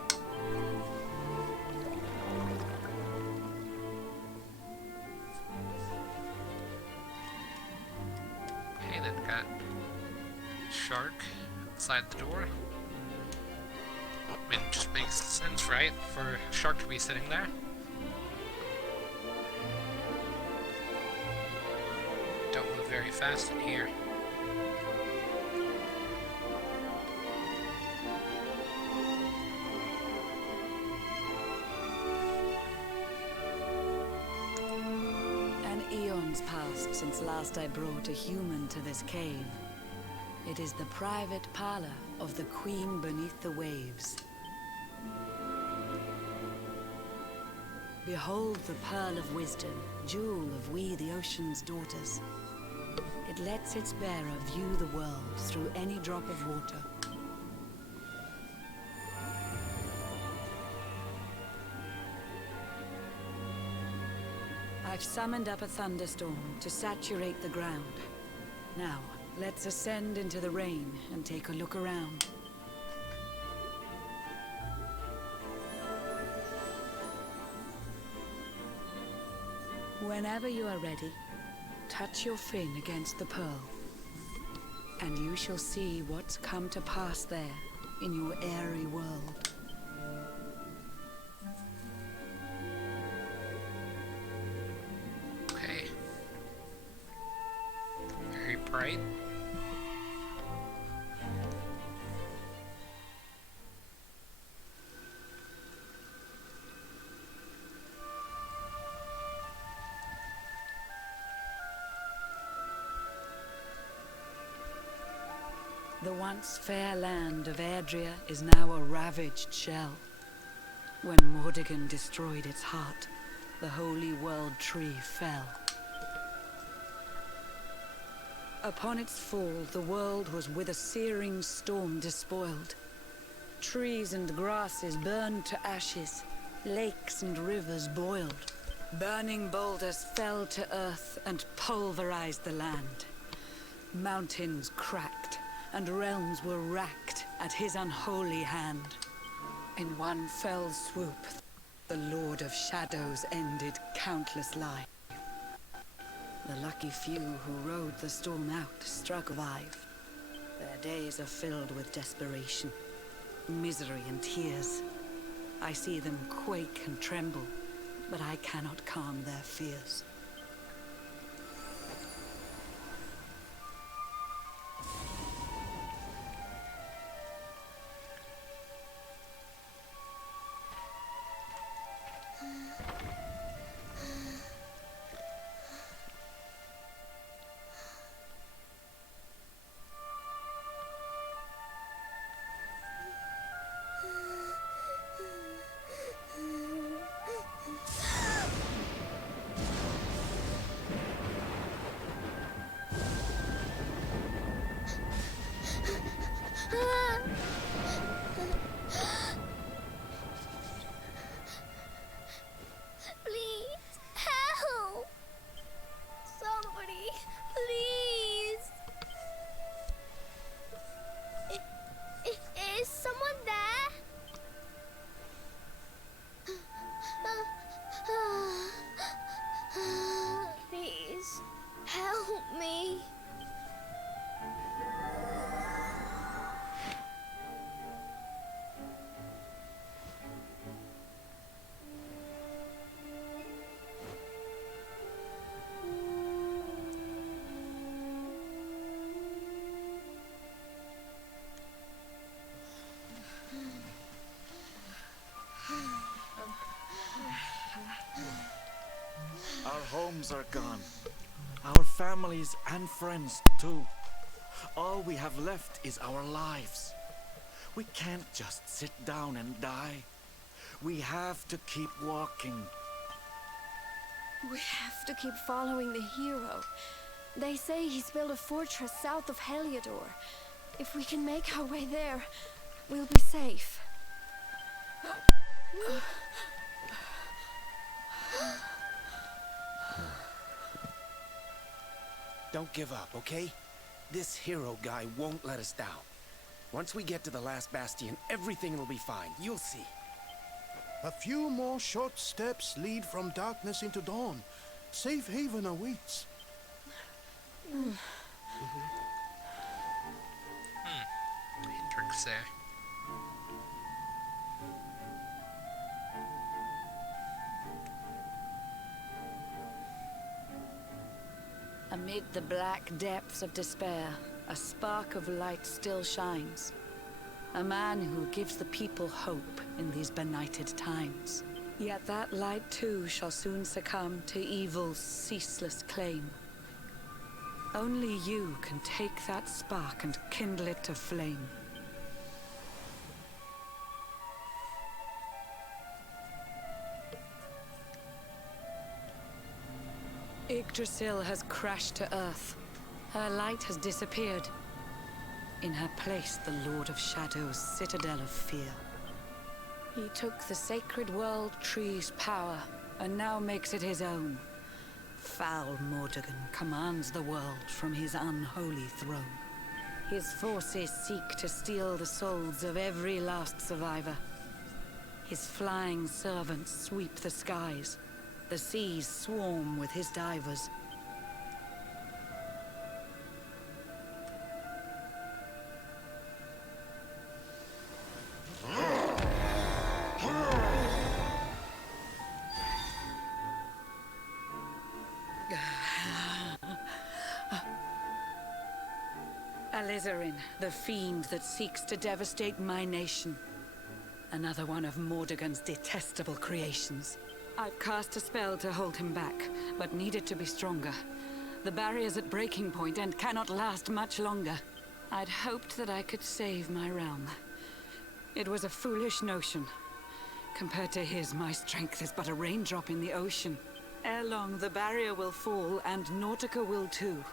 Okay, then got shark outside the door. I mean, it just makes sense, right? For a shark to be sitting there. Don't move very fast in here. An eon's passed since last I brought a human to this cave. It is the private parlor of the Queen beneath the waves. Behold the pearl of wisdom, jewel of we the ocean's daughters. It lets its bearer view the world through any drop of water. I've summoned up a thunderstorm to saturate the ground. Now, let's ascend into the rain and take a look around. Whenever you are ready, touch your fin against the pearl, and you shall see what's come to pass there in your airy world. Okay. Very bright. The once fair land of Erdrea is now a ravaged shell. When Mordegon destroyed its heart, the holy world tree fell. Upon its fall, the world was with a searing storm despoiled. Trees and grasses burned to ashes, lakes and rivers boiled. Burning boulders fell to earth and pulverized the land. Mountains cracked, and realms were racked at his unholy hand. In one fell swoop, the Lord of Shadows ended countless life. The lucky few who rode the storm out struck alive. Their days are filled with desperation, misery and tears. I see them quake and tremble, but I cannot calm their fears. Please, help! Somebody, please! Is someone there? Please, help me. Our homes are gone. Our families and friends too. All we have left is our lives. We can't just sit down and die. We have to keep walking. We have to keep following the hero. They say he's built a fortress south of Heliodor. If we can make our way there, we'll be safe. Don't give up, okay? This hero guy won't let us down. Once we get to the last bastion, everything will be fine. You'll see. A few more short steps lead from darkness into dawn. Safe haven awaits. Hendrix there. Amid the black depths of despair, a spark of light still shines. A man who gives the people hope in these benighted times. Yet that light too shall soon succumb to evil's ceaseless claim. Only you can take that spark and kindle it to flame. Yggdrasil has crashed to Earth. Her light has disappeared. In her place, the Lord of Shadow's citadel of fear. He took the sacred world tree's power, and now makes it his own. Foul Mordegon commands the world from his unholy throne. His forces seek to steal the souls of every last survivor. His flying servants sweep the skies. The seas swarm with his divers. Alizarin, the fiend that seeks to devastate my nation. Another one of Mordegon's detestable creations. I've cast a spell to hold him back, but need it to be stronger. The barrier's at breaking point and cannot last much longer. I'd hoped that I could save my realm. It was a foolish notion. Compared to his, my strength is but a raindrop in the ocean. Ere long, the barrier will fall, and Nautica will too.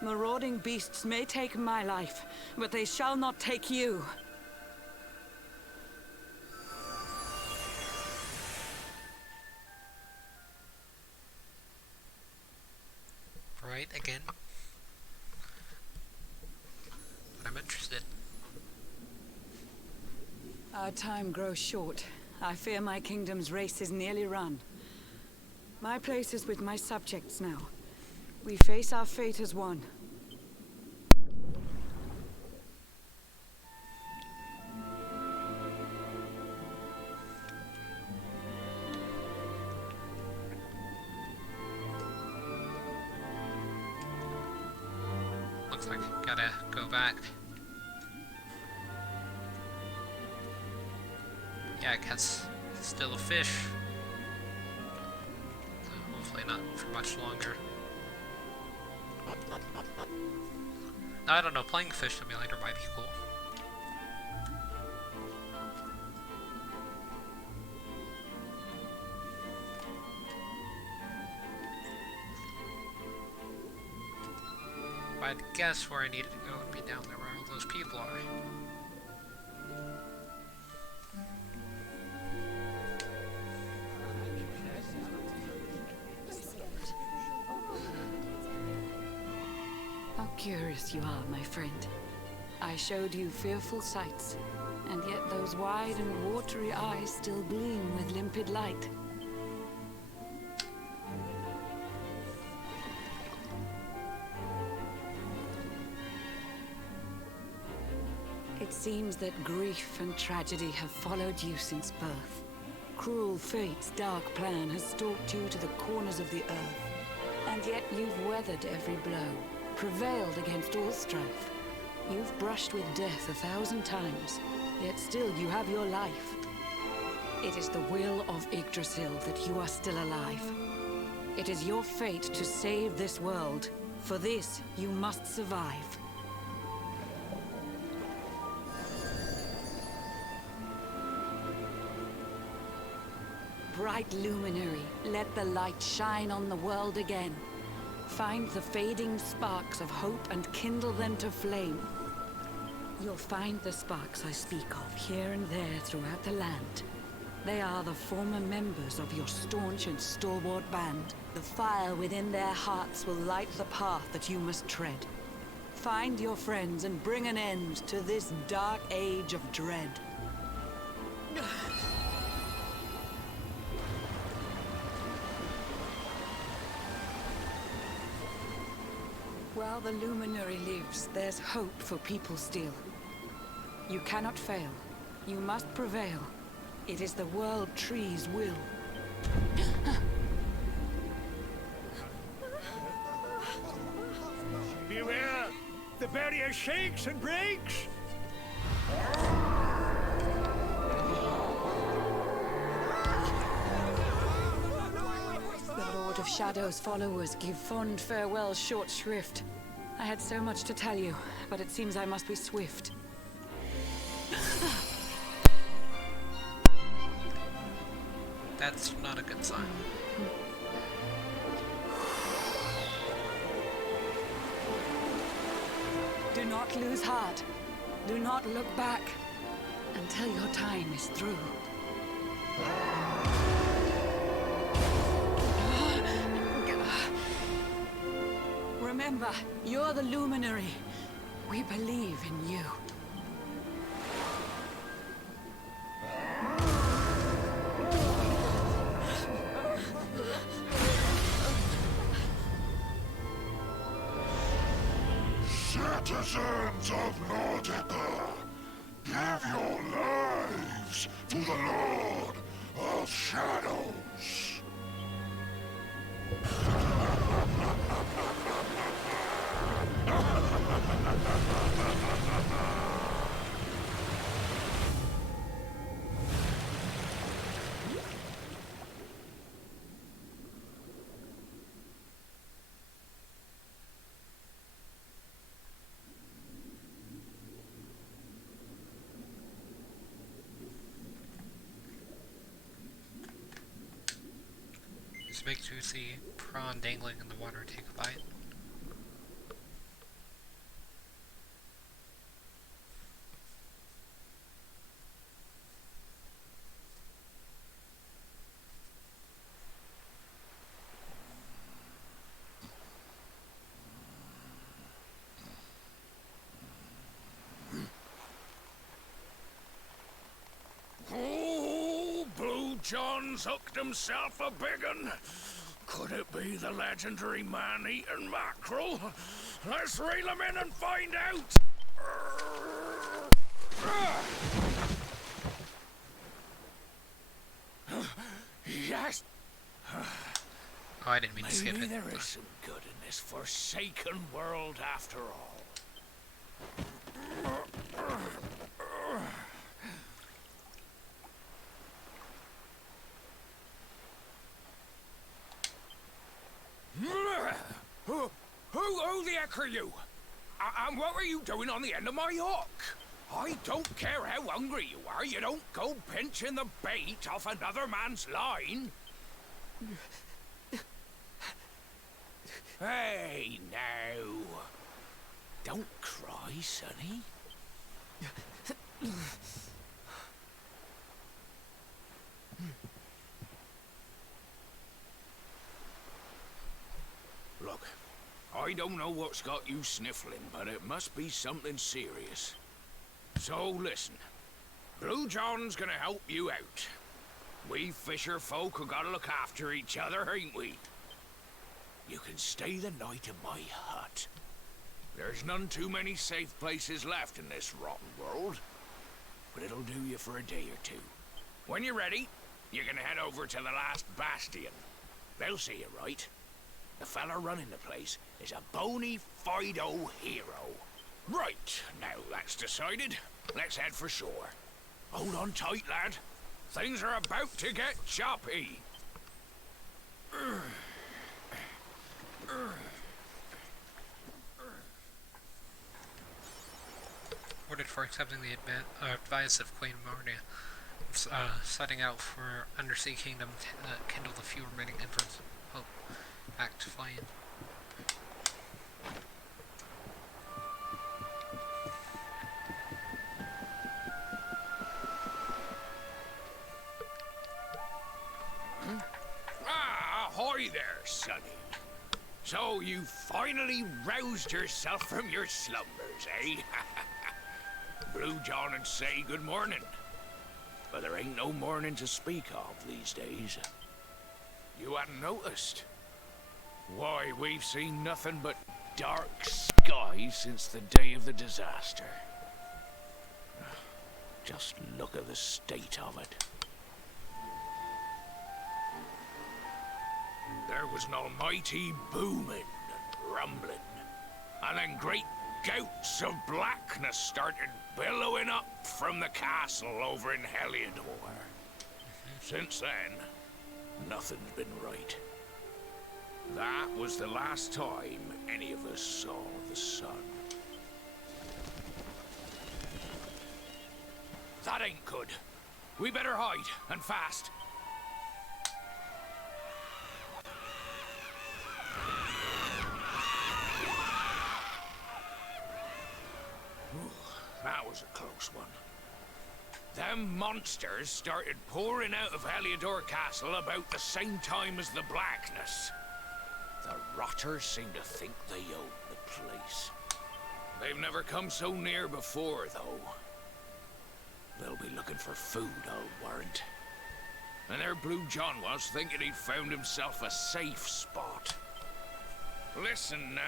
Marauding beasts may take my life, but they shall not take you. Right, again. But I'm interested. Our time grows short. I fear my kingdom's race is nearly run. My place is with my subjects now. We face our fate as one. Looks like I gotta go back. Yeah, I guess it's still a fish. So hopefully not for much longer. I don't know, playing Fish Simulator might be cool. But I guess where I needed to go would be down there where all those people are. How curious you are, my friend. I showed you fearful sights, and yet those wide and watery eyes still gleam with limpid light. It seems that grief and tragedy have followed you since birth. Cruel fate's dark plan has stalked you to the corners of the earth. And yet you've weathered every blow, prevailed against all strife. You've brushed with death 1,000 times, yet still you have your life. It is the will of Yggdrasil that you are still alive. It is your fate to save this world. For this, you must survive. Bright luminary, let the light shine on the world again. Find the fading sparks of hope and kindle them to flame. You'll find the sparks I speak of here and there throughout the land. They are the former members of your staunch and stalwart band. The fire within their hearts will light the path that you must tread. Find your friends and bring an end to this dark age of dread. While the Luminary lives, there's hope for people still. You cannot fail. You must prevail. It is the World Tree's will. Beware! The barrier shakes and breaks! The Lord of Shadow's followers give fond farewell short shrift. I had so much to tell you, but it seems I must be swift. That's not a good sign. Do not lose heart. Do not look back until your time is through. Remember, you're the Luminary. We believe in you. Citizens of Nordica, give your lives to the Lord of Shadows. Is a big juicy prawn dangling in the water. Take a bite. Oh, Blue John's hooked himself a big un. Could it be the legendary man-eating mackerel? Let's reel him in and find out! Yes! Oh, I didn't mean to skip Maybe it. there is some good in this forsaken world after all. Who the heck are you? And what were you doing on the end of my hook? I don't care how hungry you are, you don't go pinching the bait off another man's line. Hey, now. Don't cry, sonny. Look, I don't know what's got you sniffling, but it must be something serious. So listen, Blue John's gonna help you out. We fisher folk have gotta look after each other, ain't we? You can stay the night in my hut. There's none too many safe places left in this rotten world, but it'll do you for a day or two. When you're ready, you can head over to the last bastion. They'll see you right. The fella running the place is a bona fide hero. Right, now that's decided, let's head for shore. Hold on tight, lad. Things are about to get choppy. Rewarded for accepting the advice of Queen Marnia. Setting out for Undersea Kingdom to kindle the few remaining embers of hope. Back to flame. Ah, ahoy there, sonny. So you finally roused yourself from your slumbers, eh? Blue John and say good morning. But there ain't no morning to speak of these days. You hadn't noticed? Why, we've seen nothing but dark skies since the day of the disaster. Just look at the state of it. There was an almighty booming and rumbling, and then great gouts of blackness started billowing up from the castle over in Heliodor. Since then, nothing's been right. That was the last time any of us saw the sun. That ain't good. We better hide, and fast. That was a close one. Them monsters started pouring out of Heliodor Castle about the same time as the blackness. The rotters seem to think they own the place. They've never come so near before, though. They'll be looking for food, I'll warrant. And there Blue John was, thinking he'd found himself a safe spot. Listen,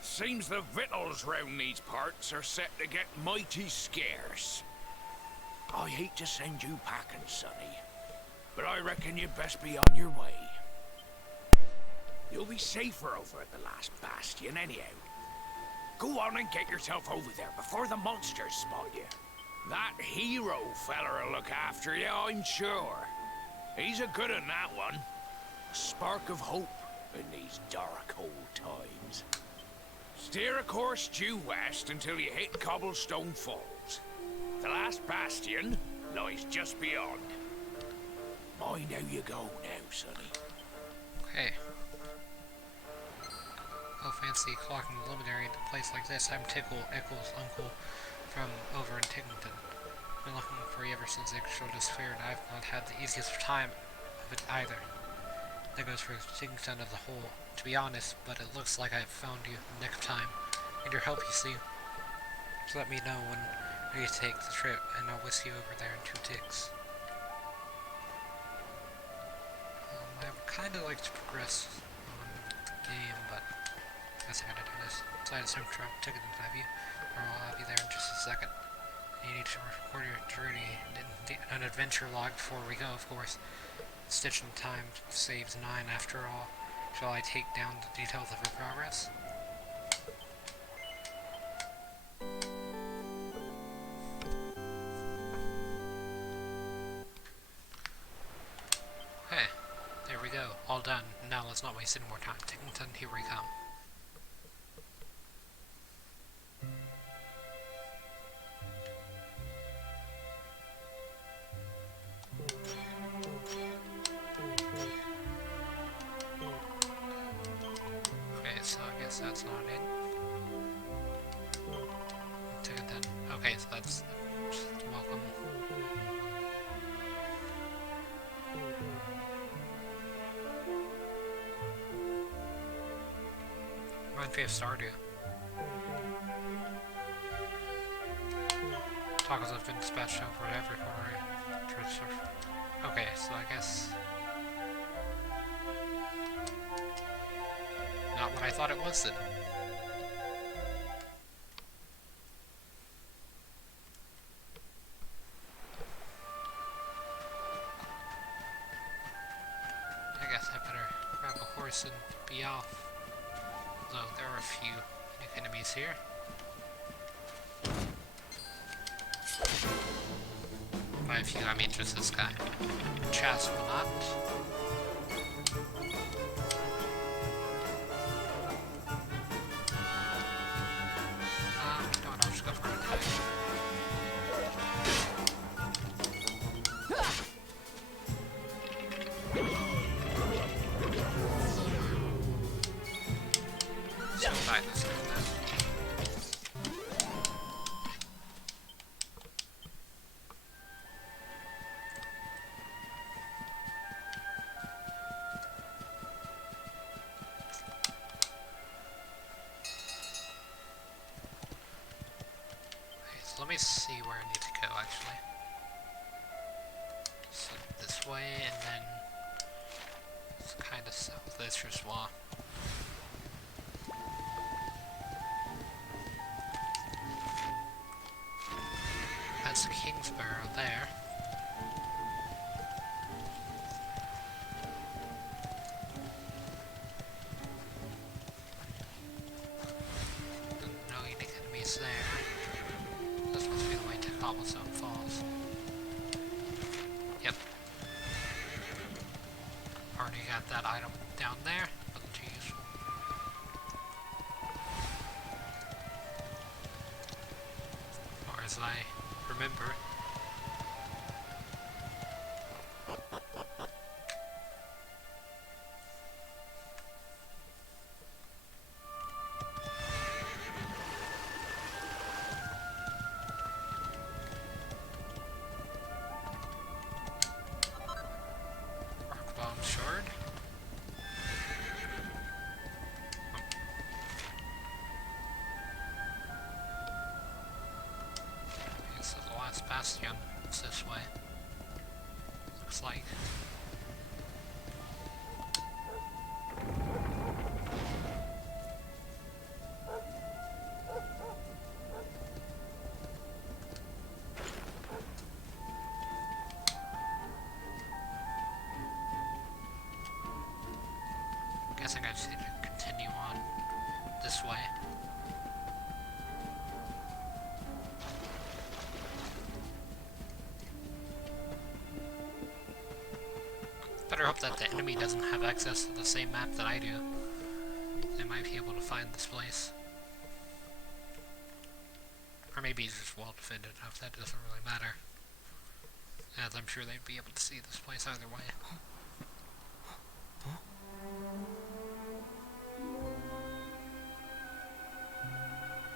seems the victuals round these parts are set to get mighty scarce. I hate to send you packing, Sonny, but I reckon you'd best be on your way. You'll be safer over at the last bastion anyhow. Go on and get yourself over there before the monsters spot you. That hero feller'll look after you, I'm sure. He's a good un, that one. A spark of hope in these dark old times. Steer a course due west until you hit Cobblestone Falls. The last bastion lies just beyond. Mind how you go now, Sonny. Okay. Oh, fancy clocking the luminary in a place like this. I'm Tickle, Eccles' uncle from over in Tickington. Been looking for you ever since Ick showed us fear, and I've not had the easiest time of it either. That goes for Tickington as a whole, to be honest, but it looks like I've found you in the nick of time. Need your help, you see. So let me know when you take the trip, and I'll whisk you over there in 2 ticks. I would kind of like to progress on the game, but I guess I gotta do this. Besides, I'm trying to ticket and have you, or I'll have you there in just a second. You need to record your journey in an adventure log before we go, of course. Stitch in time saves 9 after all. Shall I take down the details of your progress? Okay, there we go. All done. Now let's not waste any more time. Tickington, here we come. That's not it. Tickington. Okay, so that's welcome. Reminds me of Stardew. Tacos have been dispatched over at every corner. Okay, so I guess not what I thought it was then. I guess I better grab a horse and be off. Though there are a few unique enemies here. By a few, I mean just this guy. Chas will not. me see where I need to go, actually. So this way, and then it's kind of south. That's your swamp. That's Kingsborough there. No unique enemies there. This must be the way to Cobblestone Falls. Yep. Already got that item down there. Nothing too useful. Or as I remember. Rock bomb shard. So the last bastion is this way. Looks like. Guessing I just need to continue on this way. Better hope that the enemy doesn't have access to the same map that I do. They might be able to find this place. Or maybe he's just well defended enough that doesn't really matter. As I'm sure they'd be able to see this place either way.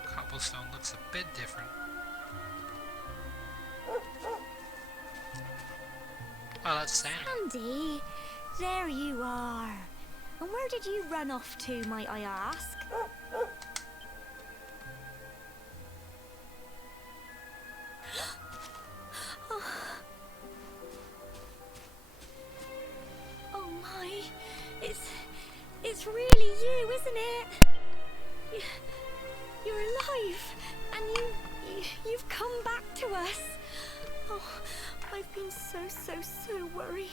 Cobblestone looks a bit different. Oh, that's Sandy. Sandy, there you are. And where did you run off to, might I ask? Oh my, it's really you, isn't it? You're alive, and you've come back to us. Oh, I've been so worried,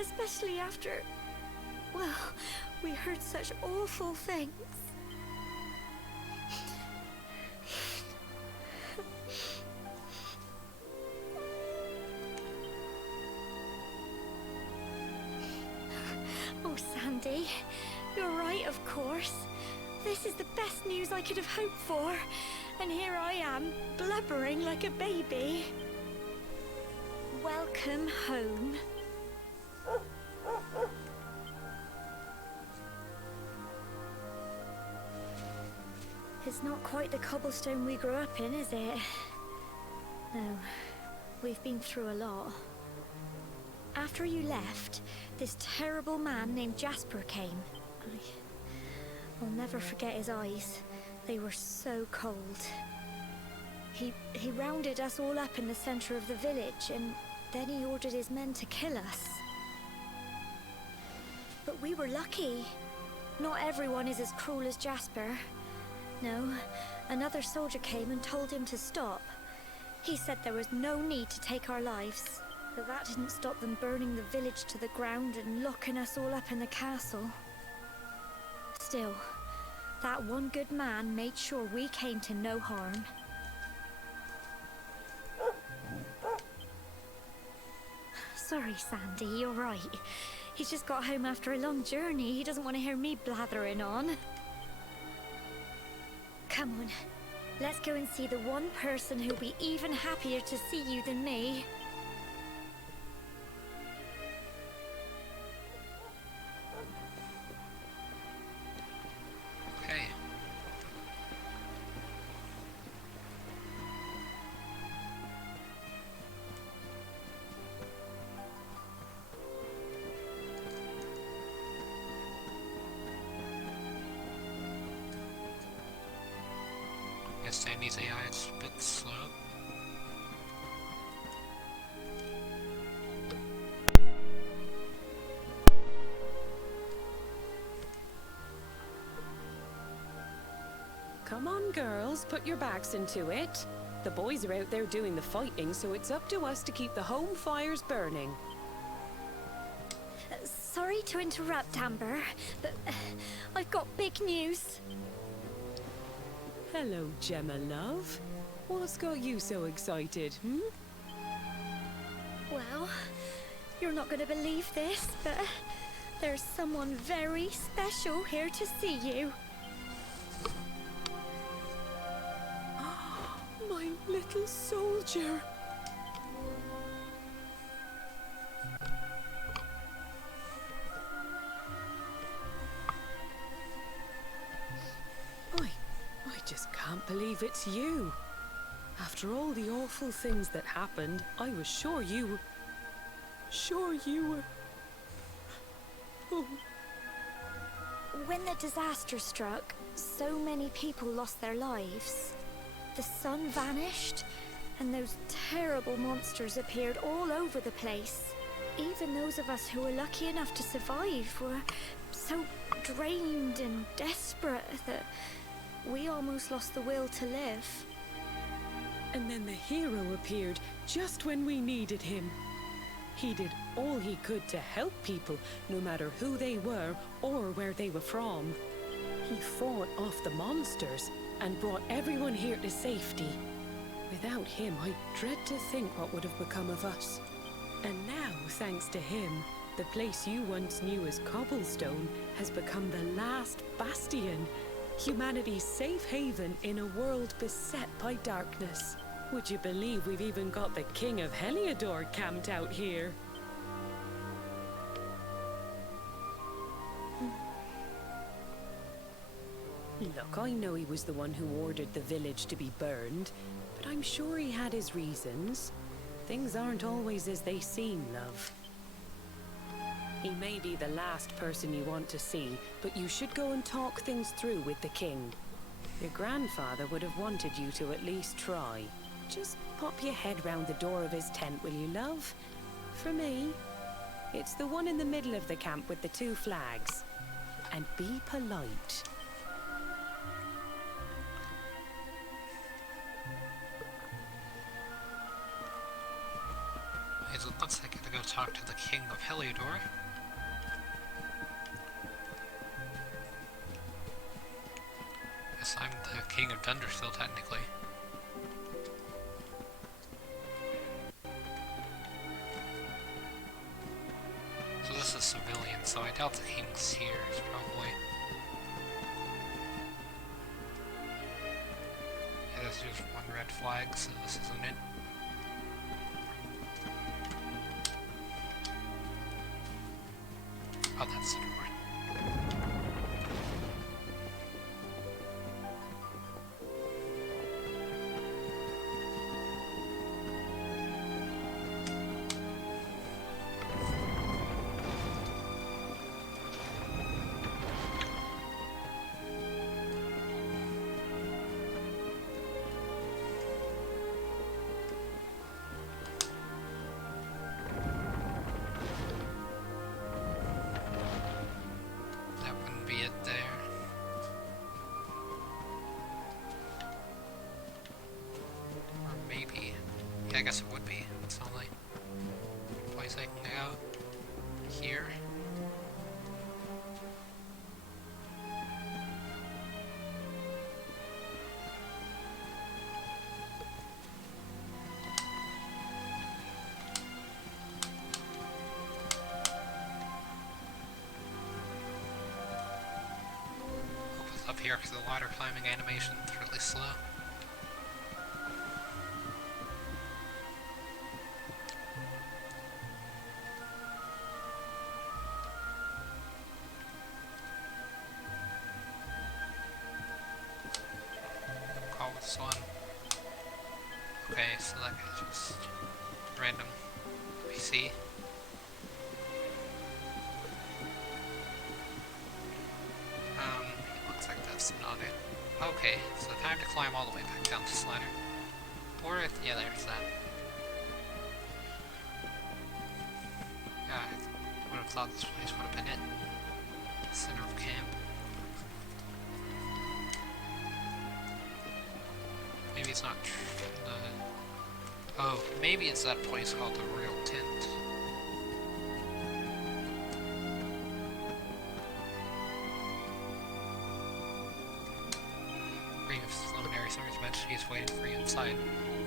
especially after, well, we heard such awful things. Oh, Sandy, you're right, of course. This is the best news I could have hoped for, and here I am, blubbering like a baby. Welcome home. It's not quite the cobblestone we grew up in, is it? No, we've been through a lot. After you left, this terrible man named Jasper came. I'll never forget his eyes. They were so cold. He rounded us all up in the center of the village, and then he ordered his men to kill us. But we were lucky. Not everyone is as cruel as Jasper. No, another soldier came and told him to stop. He said there was no need to take our lives, but that didn't stop them burning the village to the ground and locking us all up in the castle. Still, that one good man made sure we came to no harm. Sorry, Sandy, you're right. He's just got home after a long journey. He doesn't want to hear me blathering on. Come on, let's go and see the one person who'll be even happier to see you than me. Okay. Guess Sandy's AI is a bit slow. Come on, girls, put your backs into it. The boys are out there doing the fighting, so it's up to us to keep the home fires burning. Sorry to interrupt, Amber, but I've got big news. Hello, Gemma, love. What's got you so excited, hmm? Well, you're not going to believe this, but there's someone very special here to see you. My little soldier. I just can't believe it's you. After all the awful things that happened, I was sure you were... Oh. When the disaster struck, so many people lost their lives. The sun vanished, and those terrible monsters appeared all over the place. Even those of us who were lucky enough to survive were so drained and desperate that we almost lost the will to live. And then the hero appeared just when we needed him. He did all he could to help people, no matter who they were or where they were from. He fought off the monsters and brought everyone here to safety. Without him, I dread to think what would have become of us. And now, thanks to him, the place you once knew as Cobblestone has become the last bastion, humanity's safe haven in a world beset by darkness. Would you believe we've even got the King of Heliodor camped out here? Look, I know he was the one who ordered the village to be burned, but I'm sure he had his reasons. Things aren't always as they seem, love. He may be the last person you want to see, but you should go and talk things through with the king. Your grandfather would have wanted you to at least try. Just pop your head round the door of his tent, will you, love? For me, it's the one in the middle of the camp with the 2 flags. And be polite. It looks like I gotta go talk to the King of Heliodor. Guess I'm the King of Dundersill, technically. So this is civilian, so I doubt the king's here, probably. Yeah, there's just one red flag, so this isn't it. Oh, that's the door. Yeah, I guess it would be. It's the only place I can go. Here. Hope it's up here because the ladder climbing animation is really slow. This one. Okay, so that guy's just random PC. Looks like that's not it. Okay, so time to climb all the way back down this ladder. Or, yeah, there's that. Yeah, I would have thought this place would have been it. Center of camp. he's not. Oh, maybe it's that place called the Royal Tent. Grievous luminary servants mentioned he's waiting for you inside.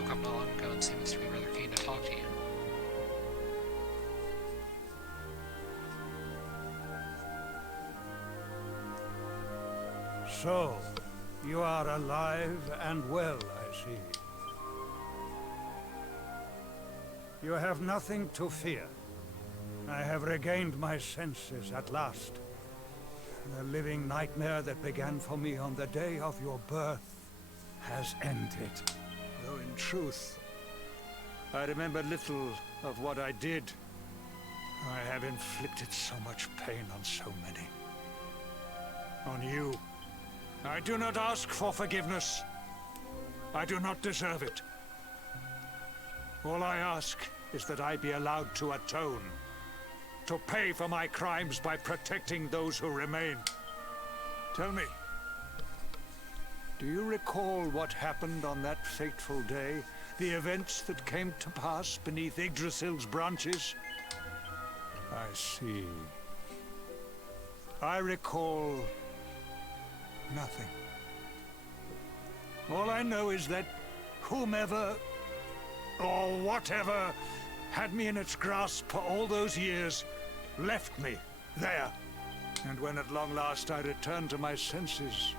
Woke up not long ago and seems to be rather keen to talk to you. So, you are alive and well, I see. You have nothing to fear. I have regained my senses at last. The living nightmare that began for me on the day of your birth has ended. Though in truth, I remember little of what I did. I have inflicted so much pain on so many. On you. I do not ask for forgiveness. I do not deserve it. All I ask is that I be allowed to atone, to pay for my crimes by protecting those who remain. Tell me, do you recall what happened on that fateful day? The events that came to pass beneath Yggdrasil's branches? I see. I recall nothing. All I know is that whomever or whatever had me in its grasp for all those years left me there. And when at long last I returned to my senses,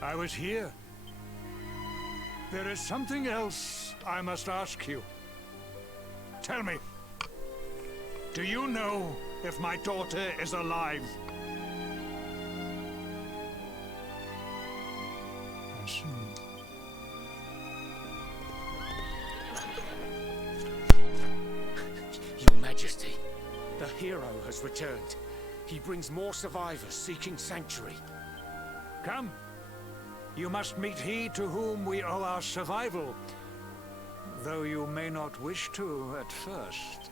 I was here. There is something else I must ask you. Tell me, do you know if my daughter is alive? I see. Your Majesty, the hero has returned. He brings more survivors seeking sanctuary. Come. You must meet he to whom we owe our survival, though you may not wish to at first.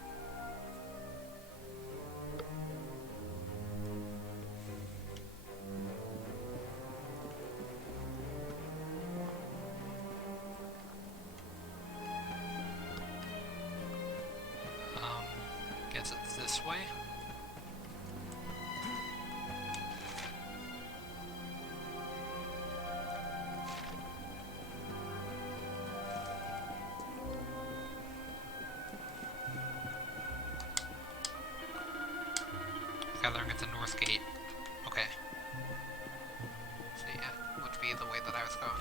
Guess it's this way? Gathering at the north gate. Okay. So yeah, would be the way that I was going.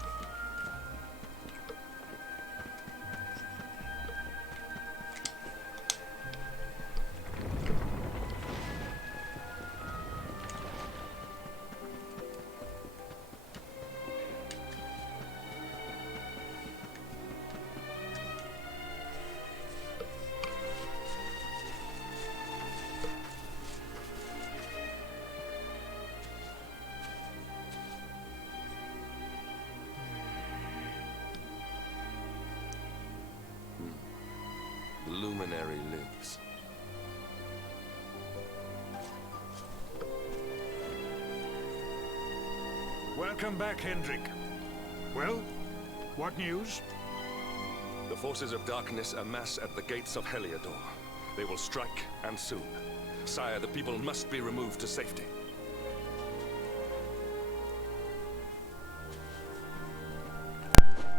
Luminary lives. Welcome back, Hendrik. Well, what news? The forces of darkness amass at the gates of Heliodor. They will strike, and soon. Sire, the people must be removed to safety.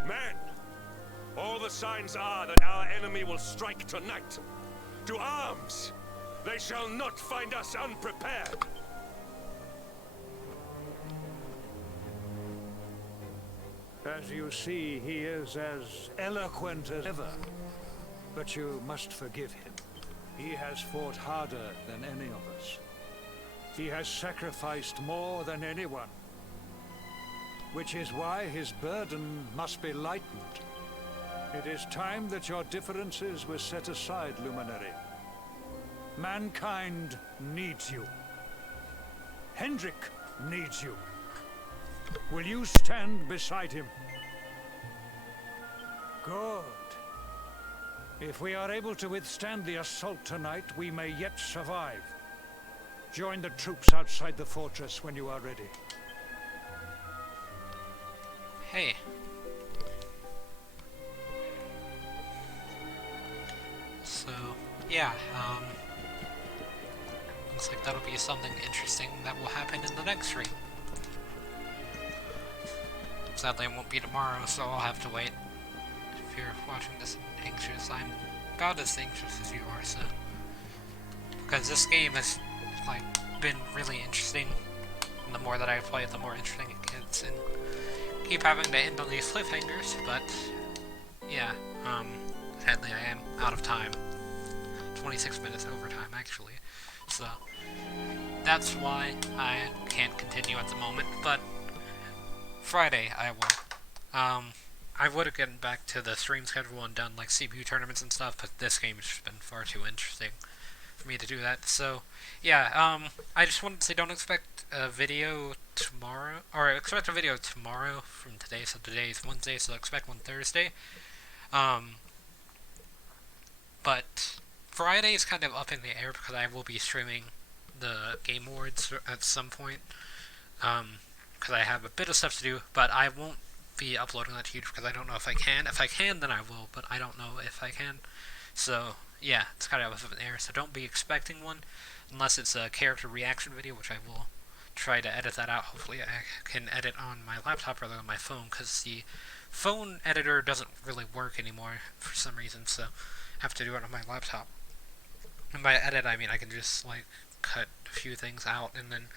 Men! All the signs are that our enemy will strike tonight. To arms! They shall not find us unprepared! As you see, he is as eloquent as ever. But you must forgive him. He has fought harder than any of us. He has sacrificed more than anyone. Which is why his burden must be lightened. It is time that your differences were set aside, Luminary. Mankind needs you. Hendrik needs you. Will you stand beside him? Good. If we are able to withstand the assault tonight, we may yet survive. Join the troops outside the fortress when you are ready. Hey, yeah, looks like that'll be something interesting that will happen in the next stream. Sadly, it won't be tomorrow, so I'll have to wait. If you're watching this and anxious, I'm about as anxious as you are, so... Because this game has, like, been really interesting. And the more that I play it, the more interesting it gets, and keep having to end on these cliffhangers, but... Yeah, sadly I am out of time. 26 minutes overtime, actually. So, that's why I can't continue at the moment, but Friday I will. I would have gotten back to the stream schedule and done like CPU tournaments and stuff, but this game has just been far too interesting for me to do that. So, yeah, I just wanted to say don't expect a video tomorrow, or expect a video tomorrow from today, so today is Wednesday, so expect one Thursday. But Friday is kind of up in the air because I will be streaming the Game Awards at some point, because I have a bit of stuff to do, but I won't be uploading that to YouTube because I don't know if I can. If I can, then I will, but I don't know if I can. So, yeah, it's kind of up in the air, so don't be expecting one, unless it's a character reaction video, which I will try to edit that out. Hopefully I can edit on my laptop rather than my phone, because the phone editor doesn't really work anymore for some reason, so I have to do it on my laptop. And by edit, I mean I can just, like, cut a few things out and then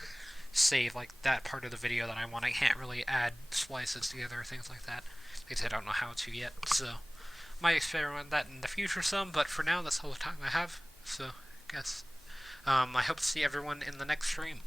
save, like, that part of the video that I want. I can't really add splices together or things like that, because I don't know how to yet, so might experiment with that in the future some, but for now, that's all the time I have, so I guess I hope to see everyone in the next stream.